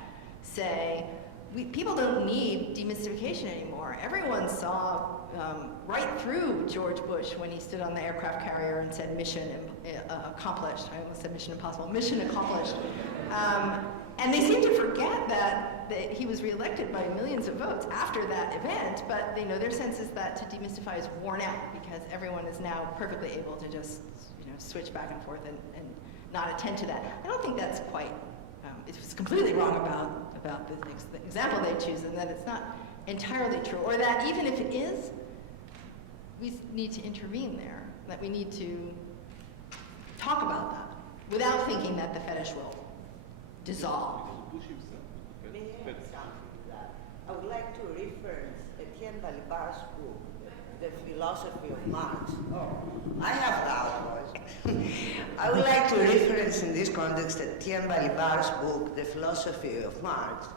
say. People don't need demystification anymore. Everyone saw right through George Bush when he stood on the aircraft carrier and said mission accomplished. I almost said mission impossible. Mission accomplished. And they seem to forget that he was reelected by millions of votes after that event, but their sense is that to demystify is worn out because everyone is now perfectly able to just switch back and forth and not attend to that. I don't think that's quite, it's completely wrong about the example they choose, and that it's not entirely true, or that even if it is, we need to intervene there, that we need to talk about that without thinking that the fetish will dissolve. I would like to reference Etienne Balibar's book, The Philosophy of Marx. I have that one. I would like to reference in this context Etienne Balibar's book, The Philosophy of Marx,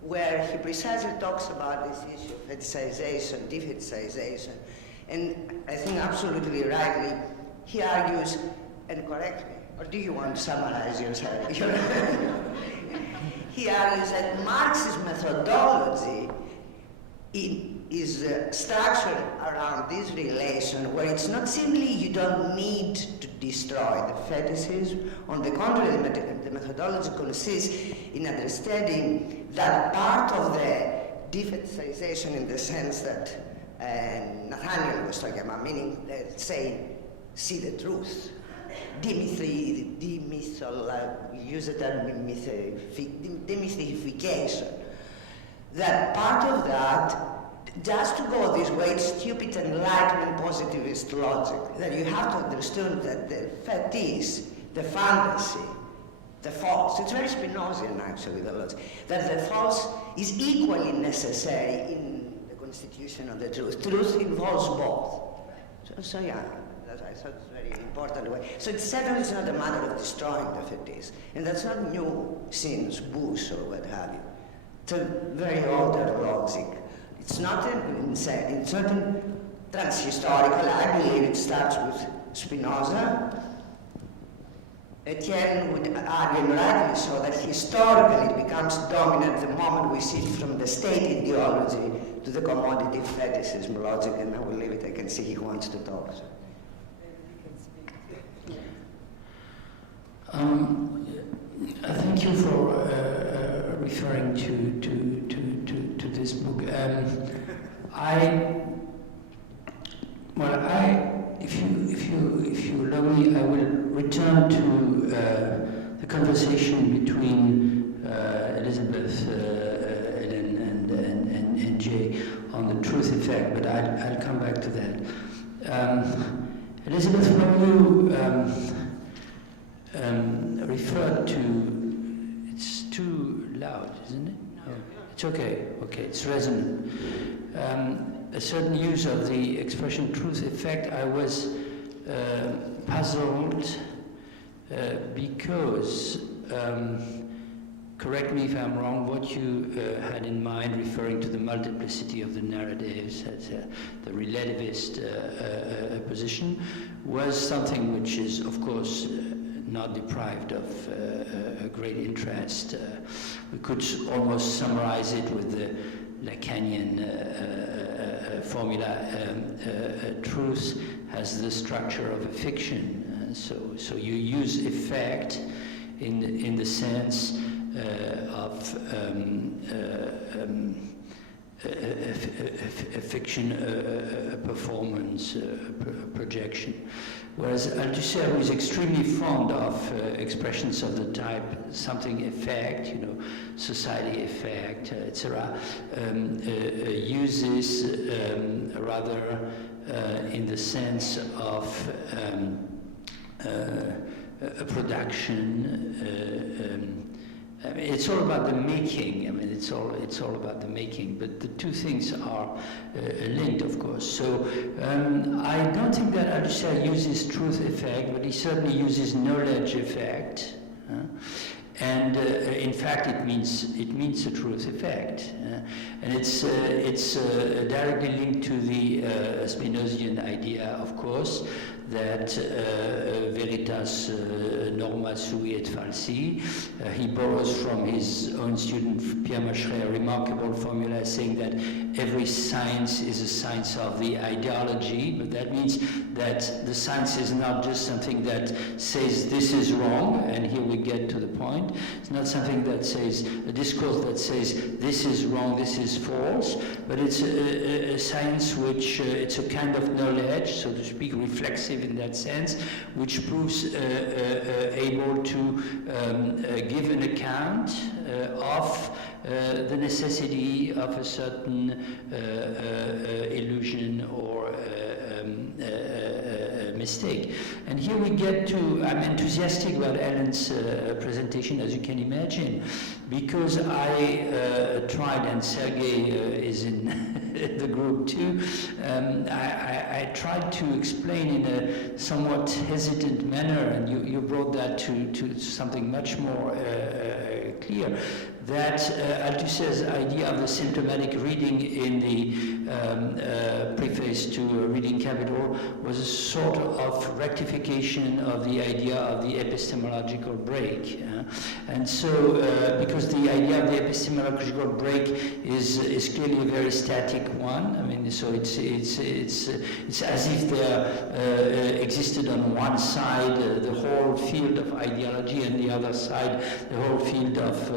where he precisely talks about this issue of fetishization, defetishization. And I think absolutely rightly, he argues, and correct me, or do you want to summarize yourself? He argues that Marx's methodology in is structured around this relation where it's not simply you don't need to destroy the fetishism. On the contrary, the methodology consists in understanding that part of the defetishization in the sense that Nathaniel was talking about, meaning, say, see the truth. Use the term demythification. That part of that, just to go this way, it's stupid enlightenment positivist logic. That you have to understand that the fetish, the fantasy, the false, it's very Spinozian actually, the logic, that the false is equally necessary in the constitution of the truth. Truth involves both. So yeah, I thought it's very important way. So it's certainly it's not a matter of destroying the fetish. And that's not new since Bush or what have you. It's a very older logic. It's not insane. In certain transhistorical, I believe it starts with Spinoza. Etienne would argue, and rightly so, that historically it becomes dominant the moment we shift from the state ideology to the commodity fetishism logic, and I will leave it. I can see he wants to talk. So. Thank you for referring to this book. If you allow me, I will return to the conversation between Elizabeth, Ellen, and Jay on the truth effect, but I'll come back to that. Elizabeth, when you referred to, it's too loud, isn't it? No. It's okay. Okay, it's resonant. A certain use of the expression truth effect, I was puzzled because, correct me if I'm wrong, what you had in mind referring to the multiplicity of the narratives, the relativist position, was something which is, of course, not deprived of a great interest. We could almost summarize it with the Lacanian formula. Truth has the structure of a fiction. So you use effect in the sense of a fiction, a performance, a projection. Whereas Althusser, who is extremely fond of expressions of the type something effect, society effect, etc., uses rather in the sense of a production. It's all about the making. It's all about the making. But the two things are linked, of course. So I don't think that Althusser uses truth effect, but he certainly uses knowledge effect. And in fact, it means a truth effect, and it's directly linked to the Spinozian idea, of course, that veritas norma sui et falsi. He borrows from his own student Pierre Macheret a remarkable formula saying that every science is a science of the ideology, but that means that the science is not just something that says this is wrong, and here we get to the point. It's not something that says, a discourse that says this is wrong, this is false, but it's a science which, it's a kind of knowledge, so to speak, reflexive in that sense, which proves able to give an account of the necessity of a certain illusion or mistake. And here we get to, I'm enthusiastic about Ellen's presentation, as you can imagine, because I tried, and Sergei is in the group too, I tried to explain in a somewhat hesitant manner, and you brought that to something much more clear, that Althusser's idea of the symptomatic reading in the preface to Reading Capital was a sort of rectification of the idea of the epistemological break. And so, because the idea of the epistemological break is clearly a very static one. I mean, so it's as if there existed on one side the whole field of ideology, and the other side the whole field of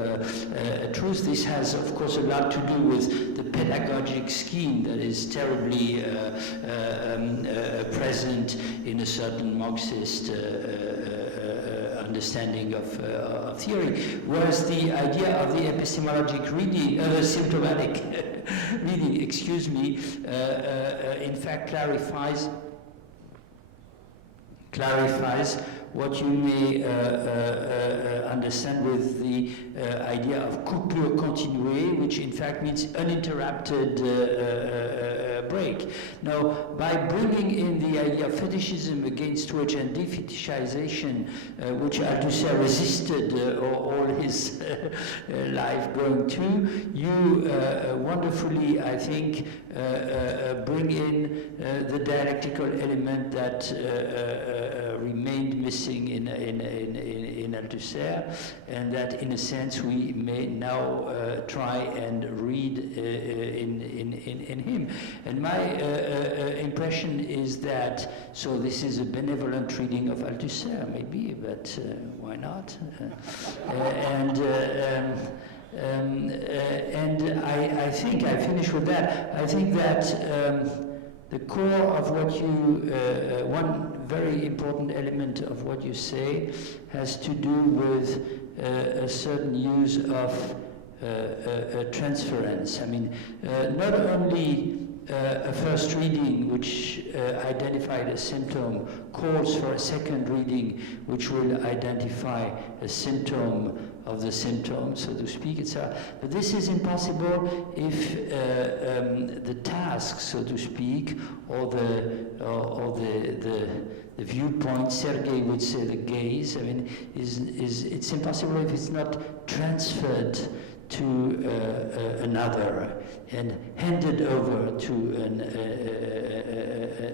truth. This has, of course, a lot to do with the pedagogic scheme that is terribly present in a certain Marxist understanding of theory, whereas the idea of the epistemologic reading, symptomatic reading, excuse me, in fact clarifies what you may understand with the idea of coupure continuée, which in fact means uninterrupted break. Now, by bringing in the idea of fetishism against which and defetishization, which Althusser resisted all his life going to, you wonderfully, I think, bring in the dialectical element that remained missing in Althusser, and that in a sense we may now try and read in him. And my impression is that, so this is a benevolent reading of Althusser, maybe, but why not? And I think, I finish with that, I think that the core of what you, one very important element of what you say has to do with a certain use of transference. I mean, not only a first reading which identified a symptom calls for a second reading which will identify a symptom of the symptom, so to speak, etc. But this is impossible if the task, so to speak, or the viewpoint, Sergei would say the gaze, I mean, it's impossible if it's not transferred to another and handed over to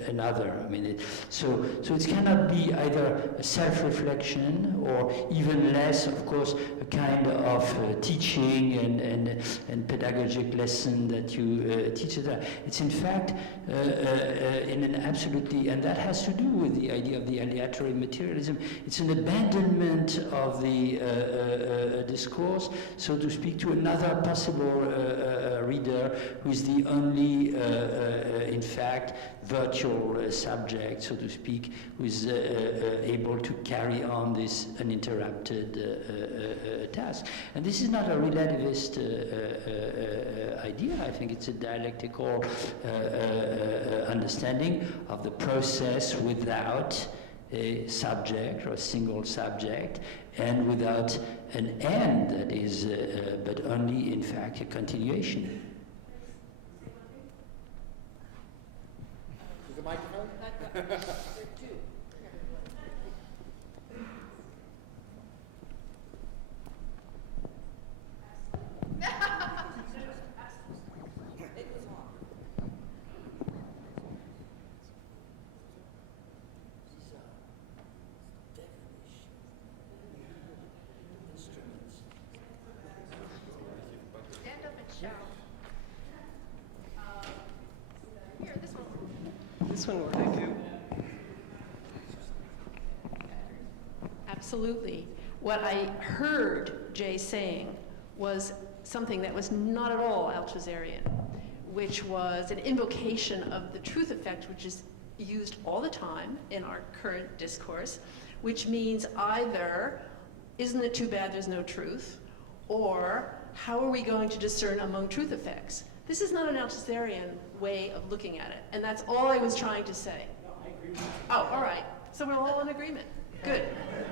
another. I mean, so it cannot be either a self-reflection or even less, of course, a kind of teaching and pedagogic lesson that you teach. It's in fact in an absolutely, and that has to do with the idea of the aleatory materialism. It's an abandonment of the discourse, so to speak, to another possible reader who is the only, in fact, virtual subject, so to speak, who is able to carry on this uninterrupted task. And this is not a relativist idea. I think it's a dialectical understanding of the process without a subject or a single subject, and without an end that is, but only in fact a continuation. Is the microphone? There are two. This one will I do? Absolutely. What I heard Jay saying was something that was not at all Althusserian, which was an invocation of the truth effect, which is used all the time in our current discourse, which means either, isn't it too bad there's no truth, or how are we going to discern among truth effects? This is not an Althusserian way of looking at it, and that's all I was trying to say. No, I agree with you. Oh, all right. So we're all in agreement. Good.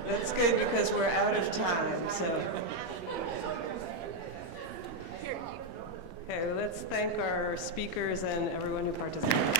That's good because we're out of time, so. Okay, let's thank our speakers and everyone who participated.